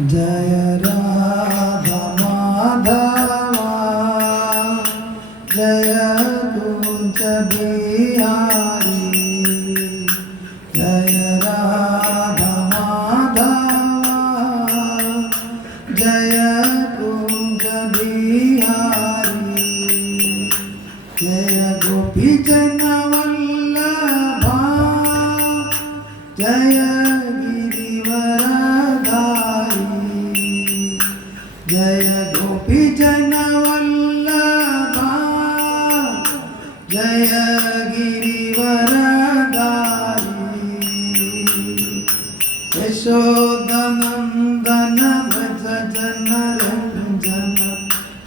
जय राधा माधवा जय कुंज बिहारी जय राधा माधवा जय कुंज बिहारी जय गोपी जन वल्लभा जय जय गोपी जन वल्लभा जय गिरिवरधारी यशोदनंदन व्रज जन रंजन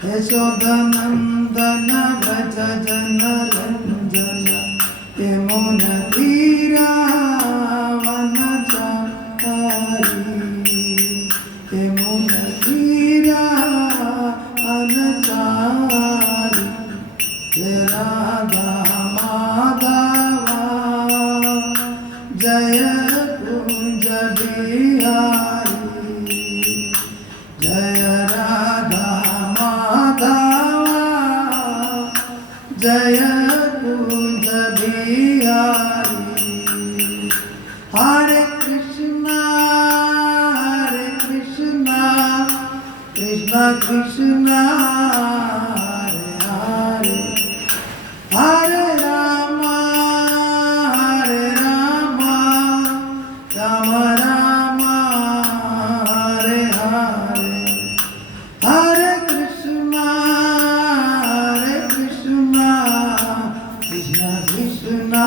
यशोदनंदन व्रज जन रंजन यमुना तीरा वनचारी यमुना राधा माधवा जय कुंज बिहारी जय राधा माधवा जय कुंज बिहारी हरे Krishna Krishna Krishna Hare Rama, Rama Rama, Hare Hare, Hare Krishna, Krishna Krishna,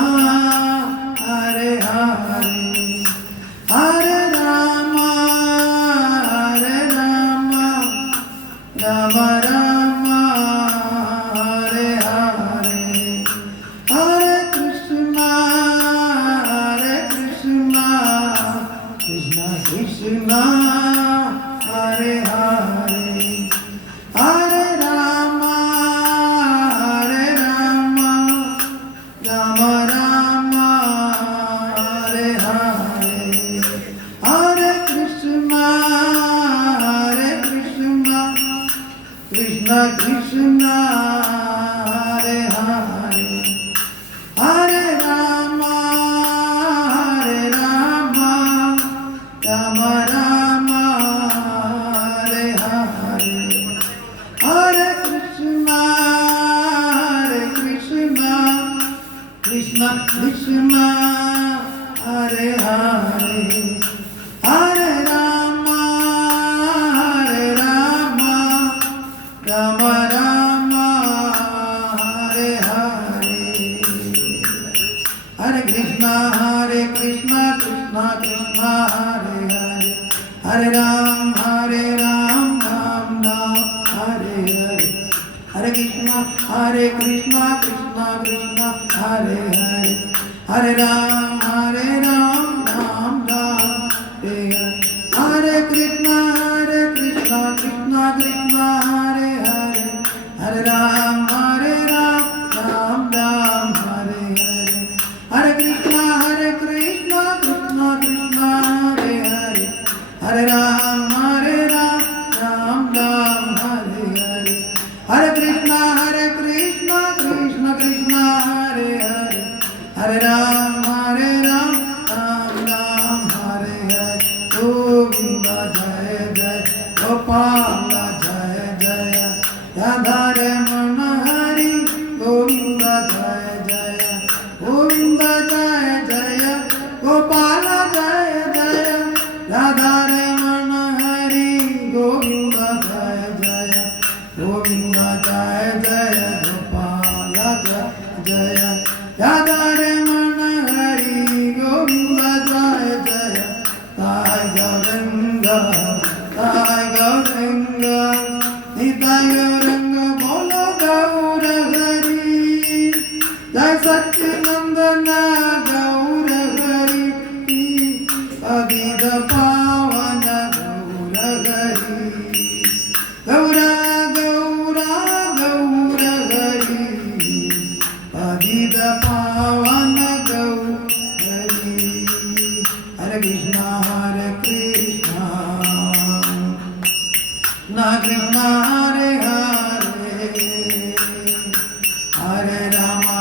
Hare Hare, Hare Rama, Rama Rama, Hare Hare. Hare Krishna, Krishna Krishna, Hare Hare, Hare Rama, Rama Rama, Hare Hare, Hare Krishna, Krishna Krishna, Hare Hare. Hare Rama, Rama Rama, Hare Hare, Hare Krishna, Krishna Krishna, Hare Hare, Hare Rama, Rama Rama, Hare Hare. Hare Krishna, Krishna Krishna, Hare Hare, Hare Ram, Ram Ram, Hare Hare, Hare Krishna, Krishna Krishna, Hare Hare, Hare Ram, Ram Ram, Hare Hare, Hare Krishna, Krishna Krishna, Hare Hare, Hare Ram, Ram Ram, Hare Hare, Hare Krishna, Krishna Krishna, Hare Hare, Hare Ram, Ram Ram, Hare Hare, Hare Krishna, Krishna Krishna, Hare Hare, Hare Ram, Ram Ram, Hare Hare. Govinda Jaya Jaya, Gopala Jaya Jaya, Radharemana Hari. Govinda Jaya Jaya, Govinda Jaya Jaya, Gopala Jaya Jaya, Radharemana Hari. Govinda Jaya Jaya, Govinda Jaya Jaya, Gopala Jaya Jaya, Radharemana Hari. Govinda Jaya Jaya, Sai Gauranga, Sai Gauranga, Nitai Gauranga, Bolo Gaura Hari, Jai Satyanandana Gaura Hari, Adida Pavana Gaura Hari, Gaura Gaura Gaura Hari, Adida Pavana Gaura Hari. Hare Krishna, Krishna Krishna Hare Hare Hare Rama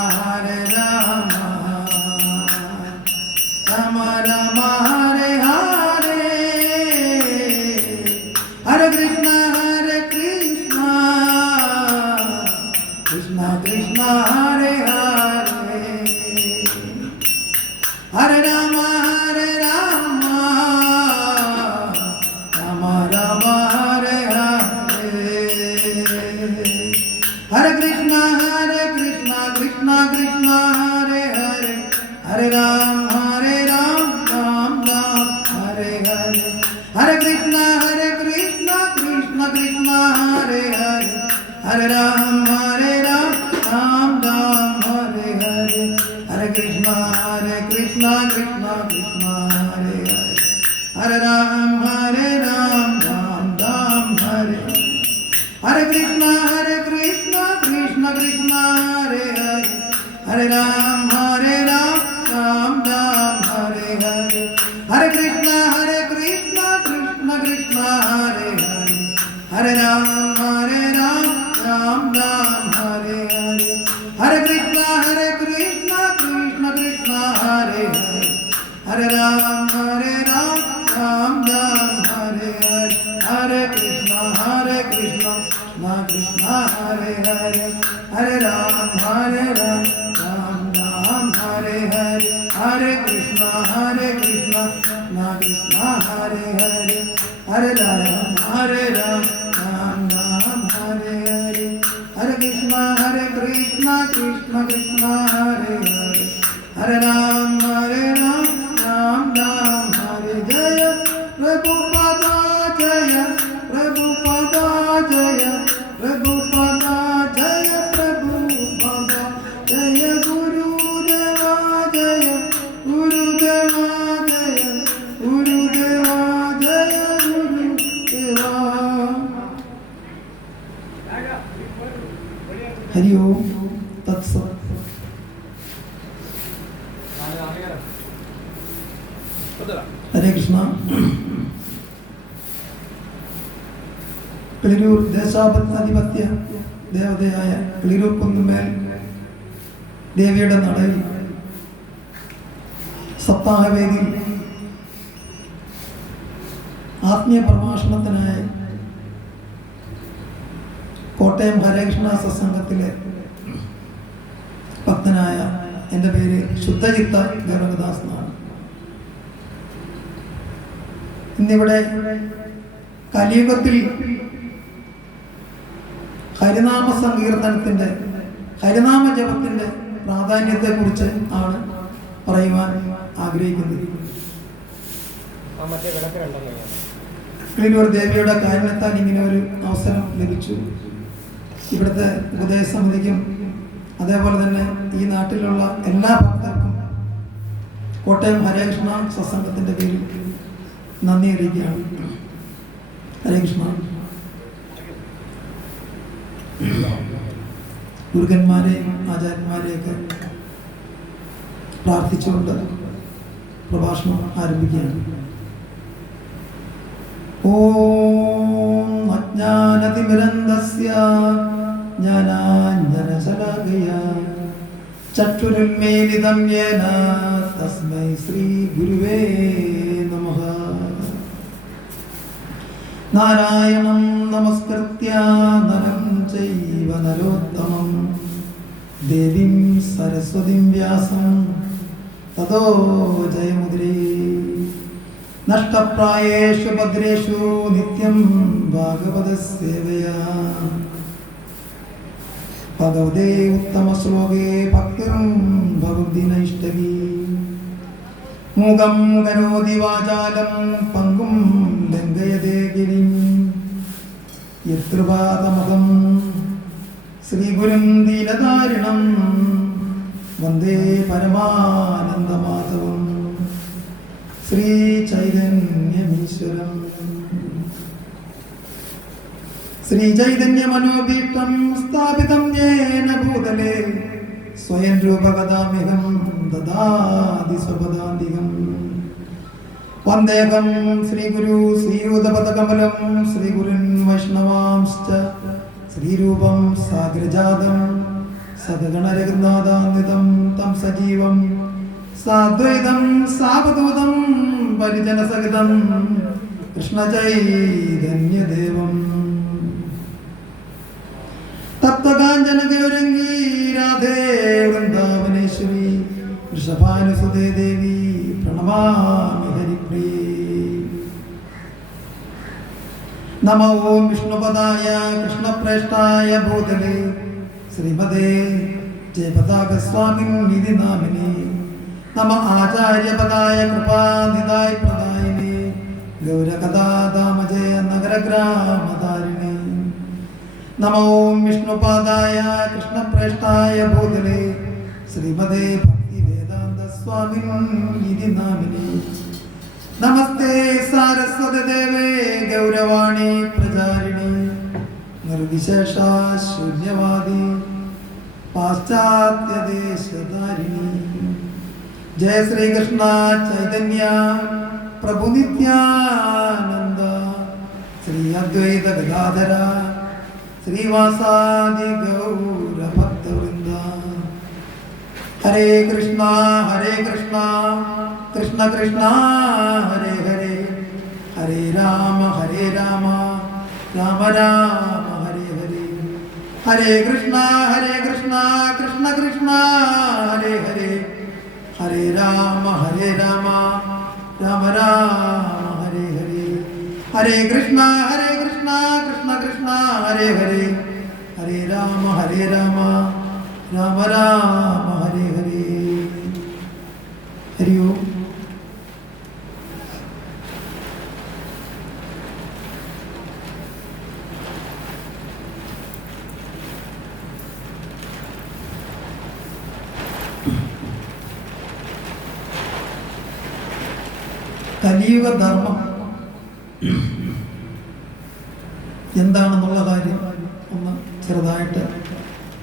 Rama Rama Hare Hare Hare Krishna Krishna Krishna Hare Hare Hare Rama Rama Rama Hare Hare Hare Krishna Krishna Krishna Hare Hare Hare Ram Ram Hare Hare Hare Krishna Krishna Krishna Hare Hare Hare Ram Ram Hare Hare Hare Krishna Krishna Krishna Hare Hare Hare Ram Ram Hare Hare Krishna Krishna Krishna Hare Hare Hare Ram Ram Hare Hare Hare Krishna Krishna Krishna Hare Hare Hare Ram Ram Hare Hare Hare Krishna Krishna Krishna Hare Hare Hare Ram Ram Hare Hare Hare Krishna Krishna Hare Hare Hare Ram Ram Hare Hare Hare Krishna Krishna Hare Hare Hare Ram Ram Hare Hare Hare Krishna Krishna Hare Hare Hare Ram Ram Hare Jaya Prabhupada Jaya Prabhupada Jaya Prabhupada Jaya Prabhupada Jaya Gurudeva Jaya Gurudeva Jaya Gurudeva Jaya Gurudeva Hari Om Tat Sat Hare Krishna. Kiliroor ദേശാധിപത്യ ദേവതയായ Kiliroor കുന്നുമേൽ ദേവിയുടെ നടയിൽ സപ്താഹവേദിയിൽ ആത്മീയ പ്രഭാഷണത്തിനായി കോട്ടയം ഹരേകൃഷ്ണ സത്സംഗത്തിലെ ഭക്തനായ എൻ്റെ പേര് ശുദ്ധചിത്ത ഗൗരവദാസ് എന്നാണ്. ഇന്നിവിടെ കലിയുഗത്തിൽ ഹരിനാമ സങ്കീർത്തനത്തിൻ്റെ ഹരിനാമ ജപത്തിൻ്റെ പ്രാധാന്യത്തെക്കുറിച്ച് ആണ് പറയുവാൻ ആഗ്രഹിക്കുന്നത്. കിളിരൂർ ദേവിയുടെ കാരണത്താൽ ഇങ്ങനെ ഒരു അവസരം ലഭിച്ചു. ഇവിടുത്തെ ഉപദേശ സമിതിക്കും അതേപോലെ തന്നെ ഈ നാട്ടിലുള്ള എല്ലാ ഭക്തർക്കും കോട്ടയം ഹരേകൃഷ്ണ സത്സംഗത്തിൻ്റെ പേരിൽ നന്ദി അറിയിക്കുകയാണ്. ഹരേ കൃഷ്ണ. ഗുരുക്കന്മാരെയും ആചാര്യന്മാരെയൊക്കെ പ്രാർത്ഥിച്ചുകൊണ്ട് പ്രഭാഷണം ആരംഭിക്കുകയാണ്. ഓം അജ്ഞാനതിമിരന്തസ്യ ജ്ഞാനാഞ്ജനശലാകയ ചക്ഷുരുന്മീലിതം യേന തസ്മൈ ശ്രീ ഗുരുവേ നമഃ. നാരായണം നമസ്കൃത്യ നരം ചൈവ നരോത്തമം ദേവീം സരസ്വതീം വ്യാസം തതോ ജയമുദ്രേ. നഷ്ടപ്രായേഷു ഭദ്രേഷു നിത്യം ഭാഗവതസേവയാ ഭഗവതേ ഉത്തമശ്ലോകേ ഭക്തിം ഭവതി നൈഷ്ടവീ. മൂകം കരോതി വാചാലം പങ്കും ലംഘയതേ ഗിരിം യത്കൃപാതമഹം ശ്രീഗുരും ദീനതാരിണം വന്ദേ പരമാനന്ദമാധവം ശ്രീചൈതന്യമീശ്വരം. ശ്രീചൈതന്യമനോഭീഷ്ടം സ്ഥാപിതം യേന ഭൂതലേ സ്വയം രൂപകഥാമ്യഹം ദദാതി സ്വപദാന്തികം. വന്ദേഹം ശ്രീഗുരു ശ്രീയൂതപദകമലം ശ്രീഗുരുൻ വൈഷ്ണവാംശ്ച ശ്രീരൂപം സാഗ്രജാതം സദഗണരഘുനാഥാന്വിതം തം സജീവം സാദ്വൈതം സാവധൂതം പരിജനസഹിതം കൃഷ്ണചൈതന്യദേവം തപ്തകാഞ്ചനഗൗരംഗീ രാധേ വൃന്ദാവനേശ്വരി വൃഷഭാനുസുതേ ദേവി പ്രണമാമി ഹരിപ്രിയേ. നമോ ഓം വിഷ്ണുപദായ കൃഷ്ണപ്രേഷ്ഠായ ഭൂതലേ ശ്രീമതേ ജയപതാകസ്വാമിനിധി നാമിനി. നമ ആചാര്യപദായ കൃപാനിധായ പ്രദായിനി ഗൗരകഥാധാമജയ നഗരഗ്രാമധാരിണി. നമോ ഓം വിഷ്ണുപാദായ കൃഷ്ണപ്രേഷ്ഠായ ഭൂതലേ ശ്രീമതേ ഭക്തിവേദാന്ത സ്വാമിനിധി നാമിനി. നമസ്തേ സാരസ്വതി ദേവേ ഗൗരവാണി പ്രചാരിണി നിർവിശേഷ ശൂന്യവാദി പാശ്ചാത്യദേശധാരിണി. ജയ ശ്രീകൃഷ്ണ ചൈതന്യ പ്രഭു നിത്യാനന്ദ ശ്രീ അദ്വൈത ഗദാധര ശ്രീവാസാദി ഗൗര ഭക്തവൃന്ദ. ഹരേ കൃഷ്ണ കൃഷ്ണ കൃഷ്ണ ഹരേ ഹരേ ഹരേ രാമ രാമ രാമ ഹരേ ഹരേ. ഹരേ കൃഷ്ണ കൃഷ്ണ കൃഷ്ണ ഹരേ ഹരേ ഹരേ രാമ രാമ രാമ ഹരേ ഹരേ. ഹരേ കൃഷ്ണ കൃഷ്ണ കൃഷ്ണ ഹരേ ഹരേ ഹരേ രാമ രാമ രാമ ഹരേ ഹരേ. ഹരി ഓം. കലിയുഗ ധർമ്മം എന്താണെന്നുള്ള കാര്യം ഒന്ന് ചെറുതായിട്ട്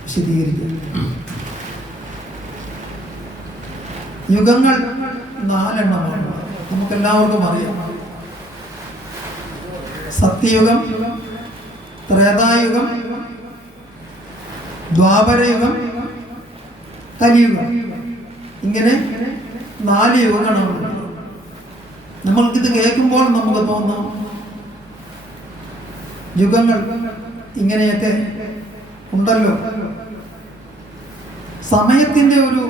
വിശദീകരിക്കും. യുഗങ്ങൾ 4 എണ്ണമാണ്, നമുക്കെല്ലാവർക്കും അറിയാം. സത്യയുഗം, ത്രേതായുഗം, ദ്വാപരയുഗം, കലിയുഗം. ഇങ്ങനെ 4 യുഗങ്ങളാണ്. നമ്മൾക്കിത് കേൾക്കുമ്പോൾ നമുക്ക് തോന്നാം യുഗങ്ങൾ ഇങ്ങനെയൊക്കെ ഉണ്ടല്ലോ. സമയത്തിൻ്റെ ഒരു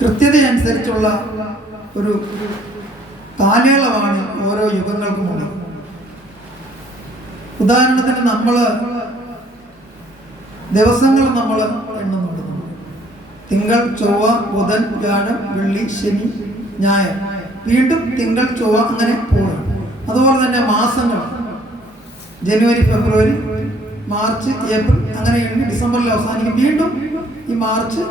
കൃത്യതയനുസരിച്ചുള്ള ഒരു കാലയളവാണ് ഓരോ യുഗങ്ങൾക്കും ഉള്ളത്. ഉദാഹരണത്തിന് നമ്മൾ ദിവസങ്ങൾ നമ്മൾ എണ്ണുന്നുണ്ട്. തിങ്കൾ, ചൊവ്വ, ബുധൻ, വ്യാഴം, വെള്ളി, ശനി, ഞായർ, വീണ്ടും തിങ്കൾ, ചൊവ്വ, അങ്ങനെ പോവുകയാണ്. അതുപോലെ തന്നെ മാസങ്ങൾ ജനുവരി, ഫെബ്രുവരി, മാർച്ച്, ഏപ്രിൽ, അങ്ങനെ എണ്ണി ഡിസംബറിൽ അവസാനിക്കും. വീണ്ടും ഈ മാർച്ച്,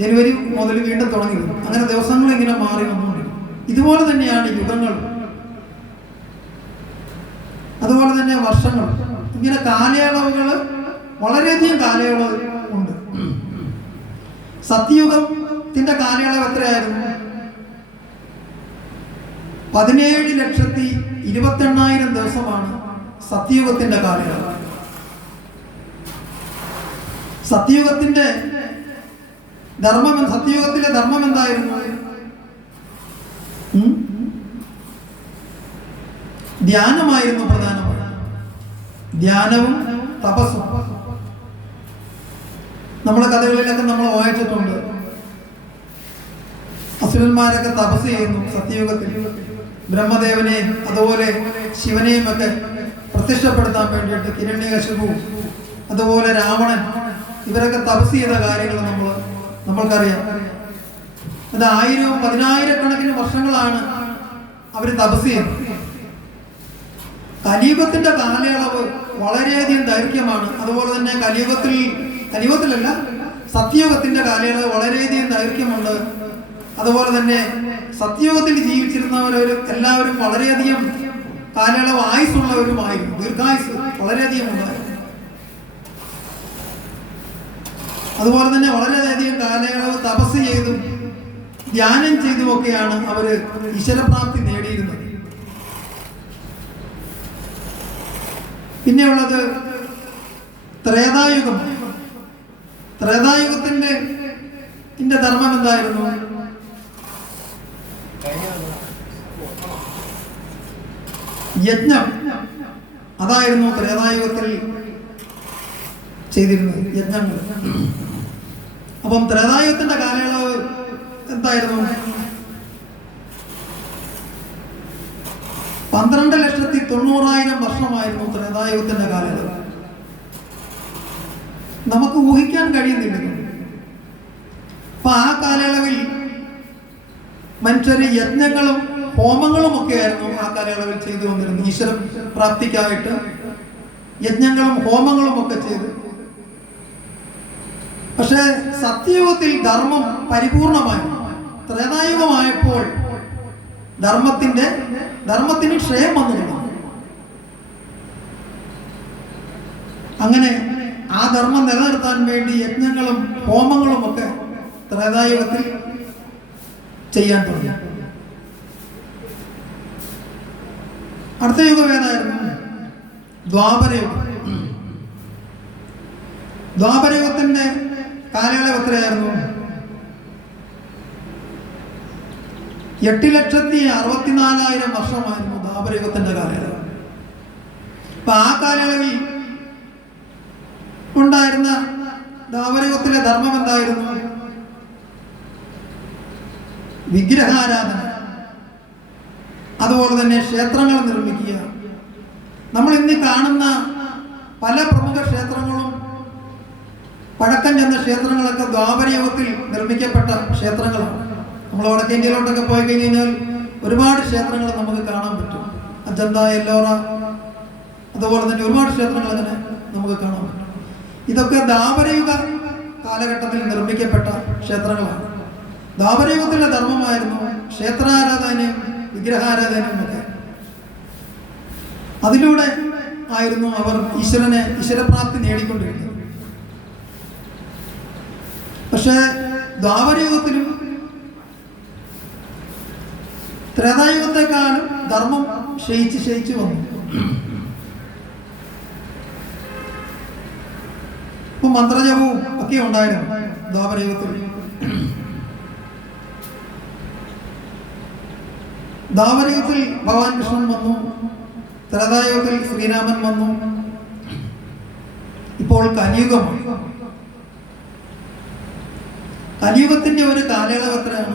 ജനുവരി മുതൽ വീണ്ടും തുടങ്ങി വരും. അങ്ങനെ ദിവസങ്ങൾ ഇങ്ങനെ മാറി വന്നുകൊണ്ടിരിക്കും. ഇതുപോലെ തന്നെയാണ് യുഗങ്ങൾ. അതുപോലെ തന്നെ വർഷങ്ങൾ. ഇങ്ങനെ കാലയളവുകൾ, വളരെയധികം കാലയളവ് ഉണ്ട്. സത്യയുഗത്തിന്റെ കാലയളവ് എത്രയായിരുന്നു? 17,28,000 ദിവസമാണ് സത്യയുഗത്തിന്റെ കാലയളവ്. സത്യയുഗത്തിലെ ധർമ്മം എന്തായിരുന്നു? ധ്യാനമായിരുന്നു പ്രധാനമായും. ധ്യാനവും തപസ്സും. നമ്മുടെ കഥകളിലൊക്കെ നമ്മൾ വായിച്ചിട്ടുണ്ട്. അസുരന്മാരൊക്കെ തപസ് ചെയ്യുന്നു സത്യയുഗത്തിൽ. ബ്രഹ്മദേവനെയും അതുപോലെ ശിവനെയും ഒക്കെ പ്രത്യക്ഷപ്പെടുത്താൻ വേണ്ടിയിട്ട് ഹിരണ്യകശിപുവും അതുപോലെ രാവണൻ, ഇവരൊക്കെ തപസ് ചെയ്ത കാര്യങ്ങൾ നമ്മൾക്കറിയാം. അത് 1000, 10,000 വർഷങ്ങളാണ് അവർ തപസ് ചെയ്യുന്നത്. കലിയുഗത്തിന്റെ കാലയളവ് വളരെയധികം ദൈർഘ്യമാണ്. അതുപോലെ തന്നെ കലിയുഗത്തിലല്ല, സത്യയുഗത്തിന്റെ കാലയളവ് വളരെയധികം ദൈർഘ്യമുണ്ട്. അതുപോലെ തന്നെ സത്യയുഗത്തിൽ ജീവിച്ചിരുന്നവർ എല്ലാവരും വളരെയധികം കാലയളവ് ആയുസ്സുള്ളവരുമായിരുന്നു. ദീർഘായുസ് വളരെയധികം ഉണ്ടായിരുന്നു. അതുപോലെ തന്നെ വളരെയധികം കാലയളവ് തപസ് ചെയ്തും ധ്യാനം ചെയ്തുമൊക്കെയാണ് അവര് ഈശ്വരപ്രാപ്തി നേടിയിരുന്നത്. പിന്നെയുള്ളത് ത്രേതായുഗം. ത്രേതായുഗത്തിന്റെ ധർമ്മം എന്തായിരുന്നു? യജ്ഞം. അതായിരുന്നു ത്രേതായുഗത്തിൽ ചെയ്തിരുന്നത്, യജ്ഞങ്ങൾ. അപ്പം ത്രേതായുഗത്തിന്റെ കാലയളവ് എന്തായിരുന്നു? 12,90,000 വർഷമായിരുന്നു ത്രേതായുഗത്തിന്റെ കാലയളവ്. നമുക്ക് ഊഹിക്കാൻ കഴിയുന്നില്ല. അപ്പൊ ആ കാലയളവിൽ മനുഷ്യര് യജ്ഞങ്ങളും ഹോമങ്ങളും ഒക്കെ ആയിരുന്നു ആ കാലയളവിൽ ചെയ്തു വന്നിരുന്നത്. ഈശ്വര പ്രാപ്തിക്കായിട്ട് യജ്ഞങ്ങളും ഹോമങ്ങളും ഒക്കെ ചെയ്തു. പക്ഷെ സത്യയുഗത്തിൽ ധർമ്മം പരിപൂർണമായി. ത്രേതായുഗമായപ്പോൾ ധർമ്മത്തിന് ക്ഷയം വന്നു തുടങ്ങി. അങ്ങനെ ആ ധർമ്മം നിലനിർത്താൻ വേണ്ടി യജ്ഞങ്ങളും ഹോമങ്ങളും ഒക്കെ ത്രേതായുഗത്തിൽ ചെയ്യാൻ തുടങ്ങി. അടുത്ത യുഗം ഏതായിരുന്നു? ദ്വാപരയുഗം. ദ്വാപരയുഗത്തിന്റെ കാലയളവ് എത്രയായിരുന്നു? 8,64,000 വർഷമായിരുന്നു ദ്വാപരയുഗത്തിന്റെ കാലയളവ്. അപ്പൊ ആ കാലയളവിൽ ഉണ്ടായിരുന്ന ദ്വാപരയുഗത്തിലെ ധർമ്മം എന്തായിരുന്നു? വിഗ്രഹാരാധന, അതുപോലെ തന്നെ ക്ഷേത്രങ്ങൾ നിർമ്മിക്കുക. നമ്മൾ ഇന്ന് കാണുന്ന പല പ്രമുഖ ക്ഷേത്രങ്ങളും, പഴക്കം ചെന്ന ക്ഷേത്രങ്ങളൊക്കെ ദ്വാപരയുഗത്തിൽ നിർമ്മിക്കപ്പെട്ട ക്ഷേത്രങ്ങളാണ്. നമ്മൾ വടക്കേ ഇന്ത്യയിലോട്ടൊക്കെ പോയി കഴിഞ്ഞാൽ ഒരുപാട് ക്ഷേത്രങ്ങൾ നമുക്ക് കാണാൻ പറ്റും. അജന്ത, എല്ലോറ, അതുപോലെ തന്നെ ഒരുപാട് ക്ഷേത്രങ്ങൾ അങ്ങനെ നമുക്ക് കാണാൻ പറ്റും. ഇതൊക്കെ ദ്വാപരയുഗ കാലഘട്ടത്തിൽ നിർമ്മിക്കപ്പെട്ട ക്ഷേത്രങ്ങളാണ്. ദ്വാപരയുഗത്തിലെ ധർമ്മമായിരുന്നു ക്ഷേത്രാരാധനയും വിഗ്രഹാരാധനയും ഒക്കെ. അതിലൂടെ ആയിരുന്നു അവർ ഈശ്വരപ്രാപ്തി നേടിക്കൊണ്ടിരുന്നത്. പക്ഷെ ദ്വാപരയുഗത്തിലും ത്രേതായുഗത്തെക്കാളും ധർമ്മം ക്ഷയിച്ച് വന്നു. ഇപ്പൊ മന്ത്രജപവും ഒക്കെ ഉണ്ടായിരുന്നു ദ്വാപരയുഗത്തിൽ. ദ്വാപരയുഗത്തിൽ ഭഗവാൻ കൃഷ്ണൻ വന്നു, ത്രേതായുഗത്തിൽ ശ്രീരാമൻ വന്നു, ഇപ്പോൾ കലിയുഗമാണ്. കലിയുഗത്തിന്റെ ഒരു കാലയളവ് എത്രയാണ്?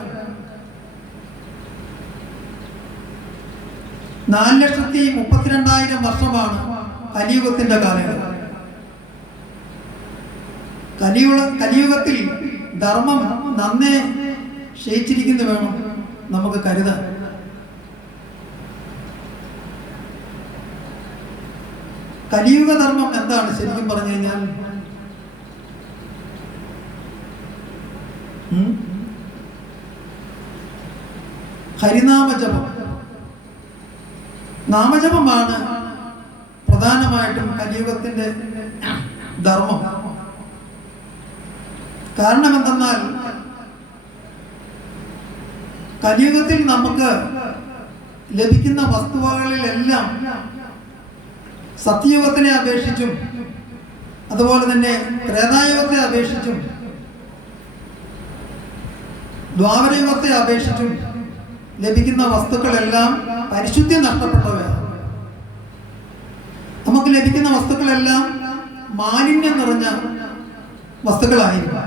4,32,000 വർഷമാണ് കലിയുഗത്തിന്റെ കാലയളവ്. കലിയുഗത്തിൽ ധർമ്മം നന്നേ ക്ഷയിച്ചിരിക്കുന്നു വേണം നമുക്ക് കരുതാൻ. കലിയുഗ ധർമ്മം എന്താണ് ശരിക്കും പറഞ്ഞു കഴിഞ്ഞാൽ? ഹരിനാമജപം. നാമജപമാണ് പ്രധാനമായിട്ടും കലിയുഗത്തിന്റെ ധർമ്മം. കാരണം എന്തെന്നാൽ കലിയുഗത്തിൽ നമുക്ക് ലഭിക്കുന്ന വസ്തുവകളിലെല്ലാം സത്യയുഗത്തിനെ അപേക്ഷിച്ചും അതുപോലെ തന്നെ ത്രേതായുഗത്തെ അപേക്ഷിച്ചും ദ്വാപരയുഗത്തെ അപേക്ഷിച്ചും ലഭിക്കുന്ന വസ്തുക്കളെല്ലാം പരിശുദ്ധി നഷ്ടപ്പെട്ടവയാണ്. നമുക്ക് ലഭിക്കുന്ന വസ്തുക്കളെല്ലാം മാലിന്യം നിറഞ്ഞ വസ്തുക്കളായിരിക്കും.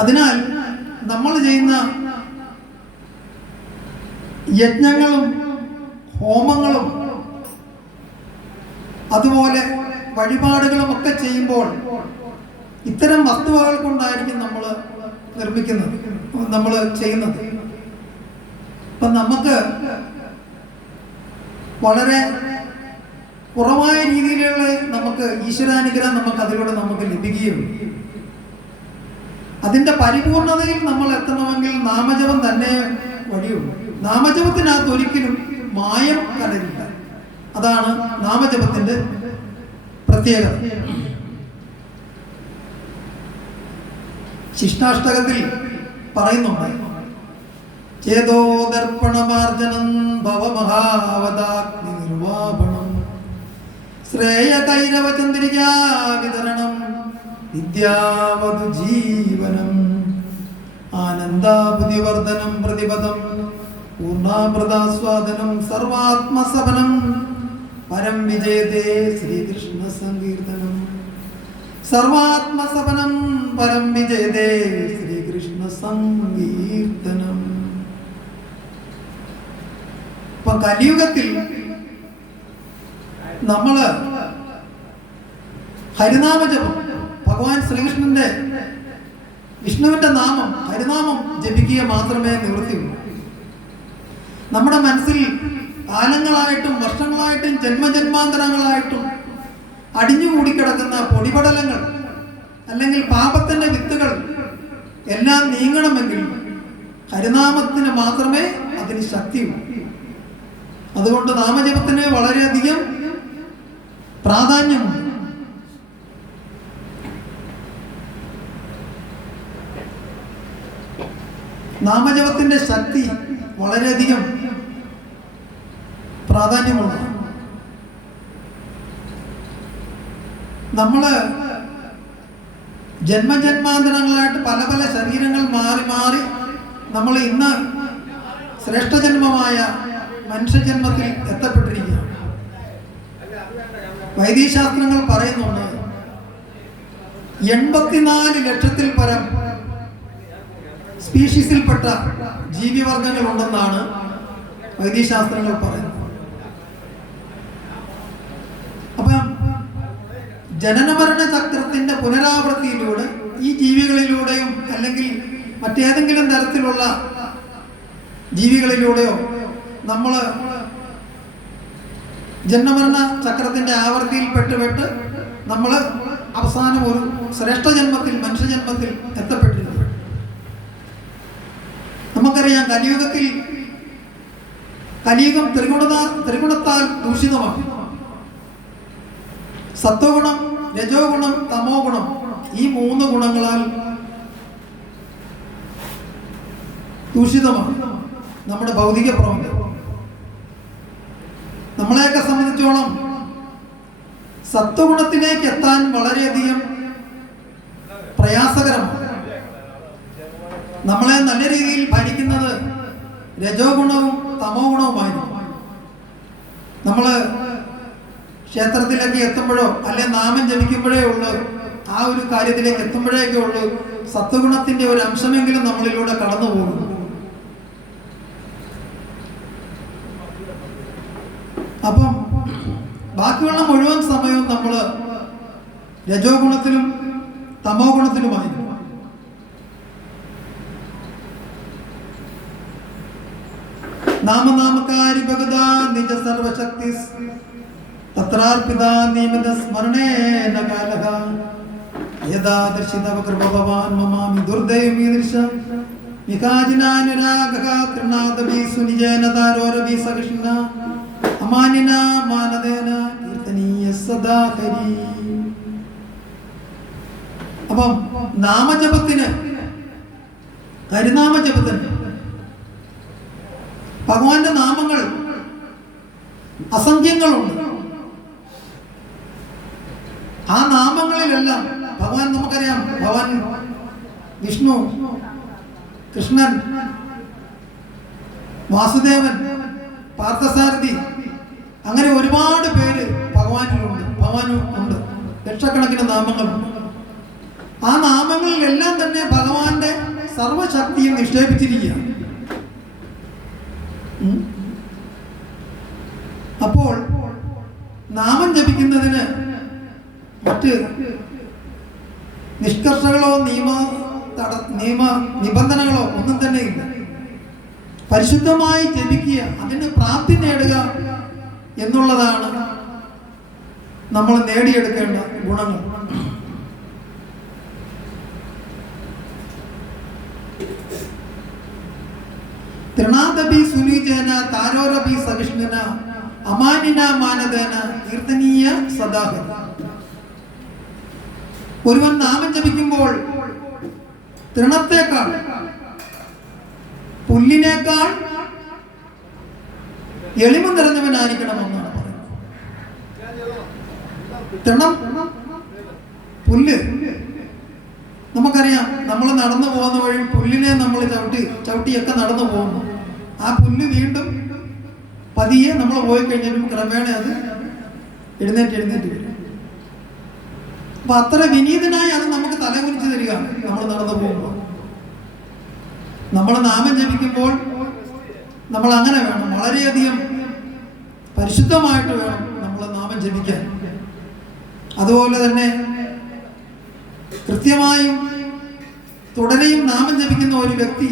അതിനാൽ നമ്മൾ ചെയ്യുന്ന യജ്ഞങ്ങളും ഹോമങ്ങളും അതുപോലെ വഴിപാടുകളും ഒക്കെ ചെയ്യുമ്പോൾ ഇത്തരം വസ്തുവകൾ കൊണ്ടായിരിക്കും നമ്മൾ നിർമ്മിക്കുന്നത്, നമ്മൾ ചെയ്യുന്നത്. അപ്പൊ നമുക്ക് വളരെ കുറവായ രീതിയിലുള്ള നമുക്ക് ഈശ്വരാനുഗ്രഹം നമുക്ക് അതിലൂടെ നമുക്ക് ലഭിക്കുകയുള്ളൂ. അതിന്റെ പരിപൂർണതയിൽ നമ്മൾ എത്തണമെങ്കിൽ നാമജപം തന്നെ വഴിയുള്ളൂ. നാമജപത്തിനകത്ത് ഒരിക്കലും മായം കലരില്ല. അതാണ് നാമജപത്തിന്റെ പ്രത്യേകത. ശിഷ്ടാഷ്ടകത്തിൽ പറയുന്നുണ്ട്, ചേതോദർപ്പണമാർജനം ഭവമഹാവതാഗ്നി നിർവാപണം ശ്രേയ കൈരവ ചന്ദ്രികാ വിതരണം വിദ്യാവതു ജീവനം ആനന്ദാബുദ്ധിവർദ്ധനം പ്രതിപദം പൂർണ്ണാമൃതാസ്വാദനം സർവാത്മസവനം പരം വിജയതേ ശ്രീകൃഷ്ണ സങ്കീർത്തനം സർവാത്മസവനം പരം വിജയതേ ശ്രീകൃഷ്ണ സങ്കീർത്തനം. ഇപ്പൊ കലിയുഗത്തിൽ നമ്മള് ഹരിനാമജപം, ഭഗവാൻ ശ്രീകൃഷ്ണന്റെ വിഷ്ണുവിന്റെ നാമം, ഹരിനാമം ജപിക്കുക മാത്രമേ നിവൃത്തിയുള്ളൂ. നമ്മുടെ മനസ്സിൽ കാലങ്ങളായിട്ടും വർഷങ്ങളായിട്ടും ജന്മജന്മാന്തരങ്ങളായിട്ടും അടിഞ്ഞുകൂടിക്കിടക്കുന്ന പൊടിപടലങ്ങൾ അല്ലെങ്കിൽ പാപത്തിന്റെ വിത്തുകൾ എല്ലാം നീങ്ങണമെങ്കിൽ ഹരിനാമത്തിന് മാത്രമേ അതിന് ശക്തിയുള്ളൂ. അതുകൊണ്ട് നാമജപത്തിന് വളരെയധികം പ്രാധാന്യമുണ്ട്. നാമജപത്തിന്റെ ശക്തി വളരെയധികം പ്രാധാന്യമുള്ളതാണ്. നമ്മള് ജന്മജന്മാന്തരങ്ങളായിട്ട് പല പല ശരീരങ്ങൾ മാറി മാറി നമ്മൾ ഇന്ന് ശ്രേഷ്ഠജന്മമായ മനുഷ്യജന്മത്തിൽ എത്തപ്പെട്ടിരിക്കുകയാണ്. വൈദ്യശാസ്ത്രങ്ങൾ പറയുന്നുണ്ട് 84 ലക്ഷത്തിൽ പരം സ്പീഷീസിൽപ്പെട്ട ജീവിവർഗങ്ങൾ ഉണ്ടെന്നാണ് വൈദ്യശാസ്ത്രങ്ങൾ പറയുന്നത്. അപ്പം ജനനമരണ ചക്രത്തിന്റെ പുനരാവൃത്തിയിലൂടെ ഈ ജീവികളിലൂടെയും അല്ലെങ്കിൽ മറ്റേതെങ്കിലും തരത്തിലുള്ള ജീവികളിലൂടെയോ നമ്മൾ ജന്മമരണ ചക്രത്തിന്റെ ആവർത്തിയിൽ പെട്ട് നമ്മൾ അവസാനം ഒരു ശ്രേഷ്ഠ ജന്മത്തിൽ, മനുഷ്യജന്മത്തിൽ എത്തപ്പെട്ടിരിക്കുന്നു. നമുക്കറിയാം, കലിയുഗം ത്രിഗുണത്താൽ ദൂഷിതമാണ്. സത്വഗുണം, രജോ ഗുണം, തമോ ഗുണം, ഈ 3 ഗുണങ്ങളാൽ ദൂഷിതമാണ് നമ്മുടെ ഭൗതിക പ്രപഞ്ചം. നമ്മളെയൊക്കെ സംബന്ധിച്ചോളം സത്വഗുണത്തിലേക്ക് എത്താൻ വളരെയധികം പ്രയാസകരമാണ്. നമ്മളെ നല്ല രീതിയിൽ ഭരിക്കുന്നത് രജോ ഗുണവും തമോ ഗുണവുമായിരുന്നു. നമ്മള് ക്ഷേത്രത്തിലേക്ക് എത്തുമ്പോഴോ അല്ലെ നാമം ജപിക്കുമ്പോഴേ ഉള്ളൂ, ആ ഒരു കാര്യത്തിലേക്ക് എത്തുമ്പോഴേക്കേ ഉള്ളൂ സത്വഗുണത്തിന്റെ ഒരു അംശമെങ്കിലും നമ്മളിലൂടെ കടന്നു പോകുന്നു. അപ്പം ബാക്കിയുള്ള മുഴുവൻ സമയവും നമ്മൾ രജോ ഗുണത്തിലും തമോ ഗുണത്തിലുമായിരുന്നു. നാമനാമകാരി ഭഗതാ നിജ സർവശക്തി തത്രാർപ്പിതാ നിയമിത സ്മരണേന കാലഃ യദാ ദർശിതവ കൃപഭവാൻ മമാമി ദുർദൈവീദൃശ നികാജിനാനുരാഗഃ തൃണാദവി സുനിജേന താരോരവി സകൃഷ്ണ അമാനിന മാനദേന കീർത്തനീയ സദാ ഹരി. അപ്പം നാമജപത്തിന്, ഹരിനാമജപത്തിന് ഭഗവാന്റെ നാമങ്ങൾ അസംഖ്യങ്ങളുണ്ട്. ആ നാമങ്ങളിലെല്ലാം ഭഗവാൻ, നമുക്കറിയാം, ഭഗവാൻ വിഷ്ണു, കൃഷ്ണൻ, വാസുദേവൻ, പാർത്ഥസാരഥി, അങ്ങനെ ഒരുപാട് പേര് ഭഗവാനും ഉണ്ട്. ലക്ഷക്കണക്കിന് നാമങ്ങളുണ്ട്. ആ നാമങ്ങളിലെല്ലാം തന്നെ ഭഗവാന്റെ സർവശക്തിയും നിക്ഷേപിച്ചിരിക്കുകയാണ്. അപ്പോൾ നാമം ജപിക്കുന്നതിന് മറ്റ് നിഷ്കർഷകളോ നിയമ നിബന്ധനകളോ ഒന്നും തന്നെ ഇല്ല. പരിശുദ്ധമായി ജപിക്കുക, അതിന് പ്രാപ്തി നേടുക എന്നുള്ളതാണ് നമ്മൾ നേടിയെടുക്കേണ്ട ഗുണങ്ങൾ. തൃണാദപി സുനീജേന താരോരപി സഹിഷ്ണുന അമാനിന മാനദേന കീർത്തനീയ സദാഹരി. ഒരുവൻ നാമം ജപിക്കുമ്പോൾ തൃണത്തേക്കാൾ, പുല്ലിനേക്കാൾ എളിമ നിറഞ്ഞവനായിരിക്കണമെന്നാണ് പറയുന്നത്. തൃണം, പുല്ല്, നമുക്കറിയാം. നമ്മൾ നടന്നു പോകുന്ന വഴി പുല്ലിനെ നമ്മൾ ചവിട്ടിയൊക്കെ നടന്നു പോകുന്നു. ആ പുല്ല് വീണ്ടും പതിയെ നമ്മൾ പോയി കഴിഞ്ഞാലും ക്രമേണ അത് എഴുന്നേറ്റ് വരും. അപ്പൊ അത്ര വിനീതനായി അത് നമുക്ക് തലകുനിച്ച് തരികയാണ് നമ്മൾ നടന്നു പോകുമ്പോൾ. നമ്മൾ നാമം ജപിക്കുമ്പോൾ നമ്മൾ അങ്ങനെ വേണം, വളരെയധികം പരിശുദ്ധമായിട്ട് വേണം നമ്മൾ നാമം ജപിക്കാൻ. അതുപോലെ തന്നെ കൃത്യമായും തുടരെയും നാമം ജപിക്കുന്ന ഒരു വ്യക്തി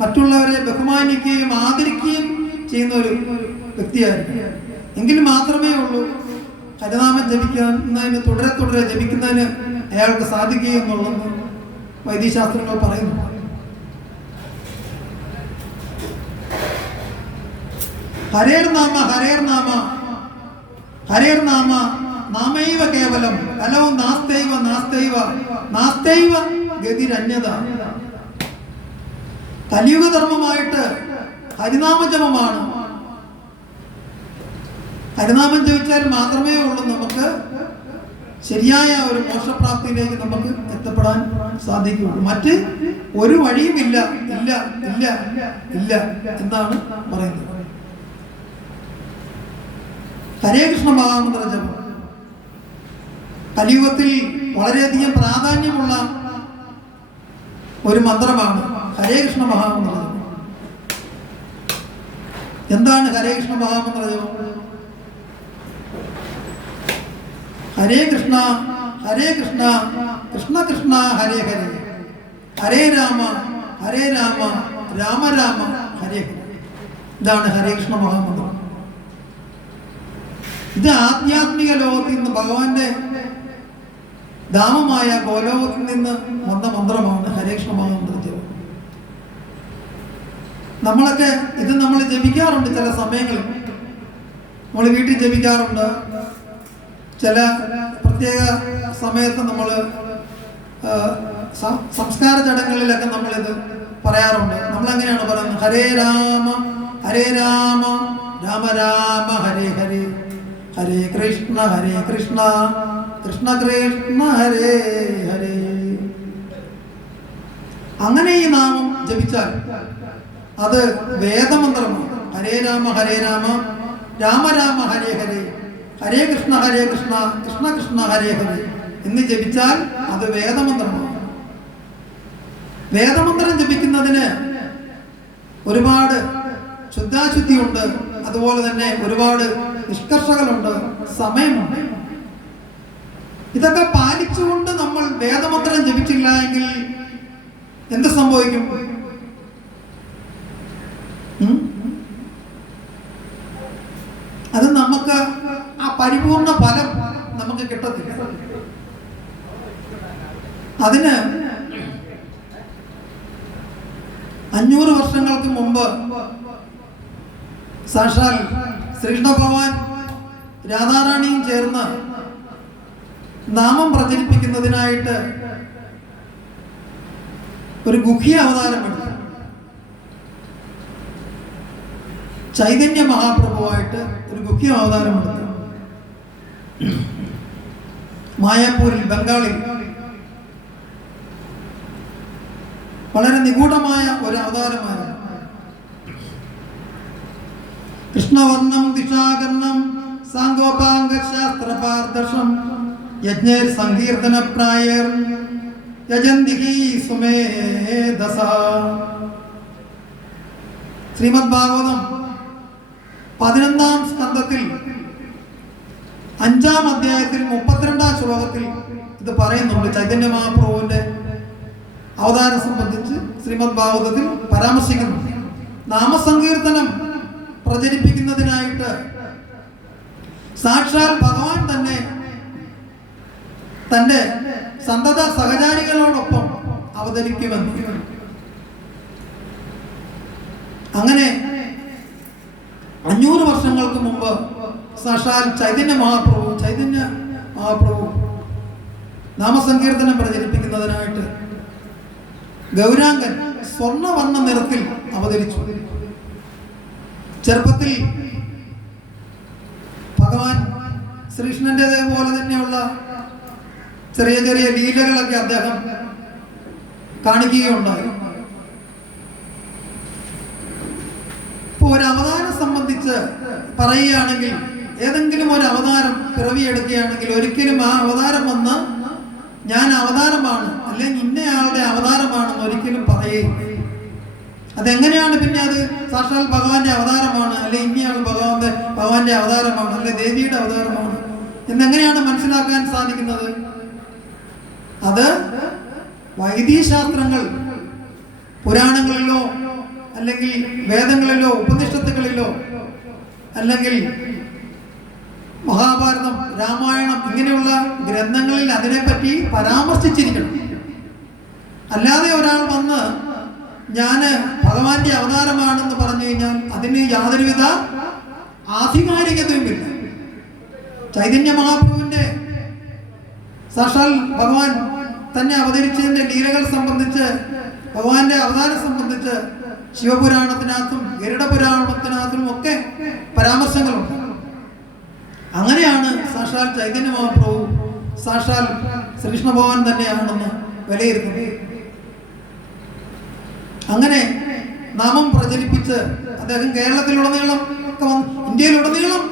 മറ്റുള്ളവരെ ബഹുമാനിക്കുകയും ആദരിക്കുകയും ചെയ്യുന്ന ഒരു വ്യക്തിയായിരിക്കും. എങ്കിൽ മാത്രമേ ഉള്ളൂ ഹരിനാമം ജപിക്കുന്നതിന്, തുടരെ ജപിക്കുന്നതിന് അയാൾക്ക് സാധിക്കുകയെന്നുള്ളത് വൈദ്യശാസ്ത്രങ്ങൾ പറയുന്നു. ഹരേർനാമ ഹരേർനാമ ഹരേർനാമ നാമൈവ കേവലം കലോ നാസ്തൈവ നാസ്തൈവ നാസ്തൈവ ഗതിരന്യത. കലിയുഗ ധർമ്മമായിട്ട് ഹരിനാമജപമാണ്. ഹരിനാമം ജപിച്ചാൽ മാത്രമേ ഉള്ളൂ നമുക്ക് ശരിയായ ഒരു മോക്ഷപ്രാപ്തിയിലേക്ക് നമുക്ക് എത്തപ്പെടാൻ സാധിക്കുകയുള്ളൂ. മറ്റ് ഒരു വഴിയും ഇല്ല ഇല്ല ഇല്ല ഇല്ല എന്നാണ് പറയുന്നത്. ഹരേ കൃഷ്ണ മഹാമന്ത്ര ജപം കലിയുഗത്തിൽ വളരെയധികം പ്രാധാന്യമുള്ള ഒരു മന്ത്രമാണ് ഹരേ കൃഷ്ണ മഹാമന്ത്ര ജപം. എന്താണ് ഹരേ കൃഷ്ണ മഹാമന്ത്ര ജപം? ഹരേ കൃഷ്ണ കൃഷ്ണ കൃഷ്ണ ഹരേ ഹരേ, ഹരേ രാമ രാമ രാമ ഹരേ ഹരേ. ഇതാണ് ഹരേ കൃഷ്ണ മഹാമന്ത്രം. ഇത് ആധ്യാത്മിക ലോകത്തിൽ നിന്ന്, ഭഗവാന്റെ ധാമമായ ഗോലോകത്തിൽ നിന്ന് വന്ന മന്ത്രമാണ് ഹരേ കൃഷ്ണ മഹാമന്ത്രം ജപം. നമ്മളൊക്കെ ഇത് നമ്മൾ ജപിക്കാറുണ്ട്. ചില സമയങ്ങളിൽ നമ്മൾ വീട്ടിൽ ജപിക്കാറുണ്ട്. ചില പ്രത്യേക സമയത്ത് നമ്മൾ സംസ്കാര ചടങ്ങുകളിലൊക്കെ നമ്മളിത് പറയാറുണ്ട്. നമ്മളെങ്ങനെയാണ് പറയുന്നത്? ഹരേ രാമ രാമ രാമ ഹരേ ഹരേ, ഹരേ കൃഷ്ണ കൃഷ്ണ കൃഷ്ണ ഹരേ ഹരേ. അങ്ങനെ ഈ നാമം ജപിച്ചാൽ അത് വേദമന്ത്രമാണ്. ഹരേ രാമ രാമ രാമ ഹരേ ഹരേ, ഹരേ കൃഷ്ണ കൃഷ്ണ കൃഷ്ണ ഹരേ ഹരേ എന്ന് ജപിച്ചാൽ അത് വേദമന്ത്രമാണ്. വേദമന്ത്രം ജപിക്കുന്നതിന് ഒരുപാട് ശുദ്ധാശുദ്ധിയുണ്ട്. അതുപോലെ തന്നെ ഒരുപാട് നിഷ്കർഷകളുണ്ട്, സമയമുണ്ട്. ഇതൊക്കെ പാലിച്ചുകൊണ്ട് നമ്മൾ വേദമന്ത്രം ജപിച്ചില്ല എങ്കിൽ എന്ത് സംഭവിക്കും? അത് നമുക്ക് ആ പരിപൂർണ ഫലം നമുക്ക് കിട്ടത്തില്ല. അതിന് 500 വർഷങ്ങൾക്ക് മുമ്പ് സാക്ഷാൽ ശ്രീകൃഷ്ണ ഭഗവാൻ രാധാറാണിയും ചേർന്ന് നാമം പ്രചരിപ്പിക്കുന്നതിനായിട്ട് ഒരു ഗുഹ്യ അവതാരമെടുത്തു. ചൈതന്യ മഹാപ്രഭുവായിട്ട് ഒരു ഗുഹ്യ അവതാരമെടുത്തു. മായാപൂരിൽ, ബംഗാളിൽ വളരെ നിഗൂഢമായ ഒരു അവതാരമായിരുന്നു. കൃഷ്ണവർണം ദിശാകർണം സാങ്കോപാംഗ ശാസ്ത്രപാർദർശം യജ്ഞേർ സങ്കീർത്തന പ്രായർ യജന്തിഹി സുമേധസ. ശ്രീമദ് ഭാഗവതം 11-ാം സ്കന്ധത്തിൽ 5-ാം അധ്യായത്തിൽ 32-ാം ശ്ലോകത്തിൽ ഇത് പറയുന്നുണ്ട്. ചൈതന്യ മഹാപ്രഭുവിന്റെ അവതാരം സംബന്ധിച്ച് ശ്രീമദ് ഭാഗവതത്തിൽ പരാമർശിക്കുന്നുണ്ട്. നാമസങ്കീർത്തനം പ്രചരിപ്പിക്കുന്നതിനായിട്ട് സാക്ഷാൽ ഭഗവാൻ തന്നെ തന്റെ സന്തത സഹചാരികളോടൊപ്പം അവതരിക്കുമെന്ന്. അങ്ങനെ 500 വർഷങ്ങൾക്ക് മുമ്പ് സാക്ഷാൽ ചൈതന്യ മഹാപ്രഭു നാമസങ്കീർത്തനം പ്രചരിപ്പിക്കുന്നതിനായിട്ട് ഗൗരാംഗൻ സ്വർണ്ണവർണ്ണ നിറത്തിൽ അവതരിച്ചു. ചെറുപ്പത്തിൽ ഭഗവാൻ ശ്രീകൃഷ്ണൻ്റെതേപോലെ തന്നെയുള്ള ചെറിയ ചെറിയ ലീലകളൊക്കെ അദ്ദേഹം കാണിക്കുകയുണ്ടായി. ഇപ്പോൾ ഒരു അവതാരം സംബന്ധിച്ച് പറയുകയാണെങ്കിൽ, ഏതെങ്കിലും ഒരു അവതാരം പിറവിയെടുക്കുകയാണെങ്കിൽ ഒരിക്കലും ആ അവതാരം വന്ന് ഞാൻ അവതാരമാണ് അല്ലെങ്കിൽ ഇന്നയാളുടെ അവതാരമാണെന്ന് ഒരിക്കലും പറയുകയില്ല. അതെങ്ങനെയാണ് പിന്നെ അത് സാക്ഷാൽ ഭഗവാന്റെ അവതാരമാണ് അല്ലെ ഇന്നയാൾ ഭഗവാന്റെ അവതാരമാണ് അല്ലെ ദേവിയുടെ അവതാരമാണ് എന്നെങ്ങനെയാണ് മനസ്സിലാക്കാൻ സാധിക്കുന്നത്? അത് വൈദികശാസ്ത്രങ്ങൾ പുരാണങ്ങളിലോ അല്ലെങ്കിൽ വേദങ്ങളിലോ ഉപനിഷത്തുകളിലോ അല്ലെങ്കിൽ മഹാഭാരതം, രാമായണം ഇങ്ങനെയുള്ള ഗ്രന്ഥങ്ങളിൽ അതിനെപ്പറ്റി പരാമർശിച്ചിരിക്കണം. അല്ലാതെ ഒരാൾ വന്ന് ഞാൻ ഭഗവാന്റെ അവതാരമാണെന്ന് പറഞ്ഞു കഴിഞ്ഞാൽ അതിന് യാതൊരുവിധ ആധികാരികതയുമില്ല. ചൈതന്യ മഹാപ്രഭുവിന്റെ സാക്ഷാൽ ഭഗവാൻ തന്നെ അവതരിച്ചതിന്റെ ലീലകൾ സംബന്ധിച്ച്, ഭഗവാന്റെ അവതാരം സംബന്ധിച്ച് ശിവപുരാണത്തിനകത്തും ഗരുഡ പുരാണത്തിനകത്തും ഒക്കെ പരാമർശങ്ങളുണ്ട്. അങ്ങനെയാണ് സാക്ഷാൽ ചൈതന്യ മഹാപ്രഭു സാക്ഷാൽ ശ്രീകൃഷ്ണ ഭഗവാൻ തന്നെയാണെന്ന് വിലയിരുത്തുന്നത്. അങ്ങനെ നാമം പ്രചരിപ്പിച്ച് അദ്ദേഹം കേരളത്തിലുടനീളം ഒക്കെ വന്നു, ഇന്ത്യയിലുടനീളം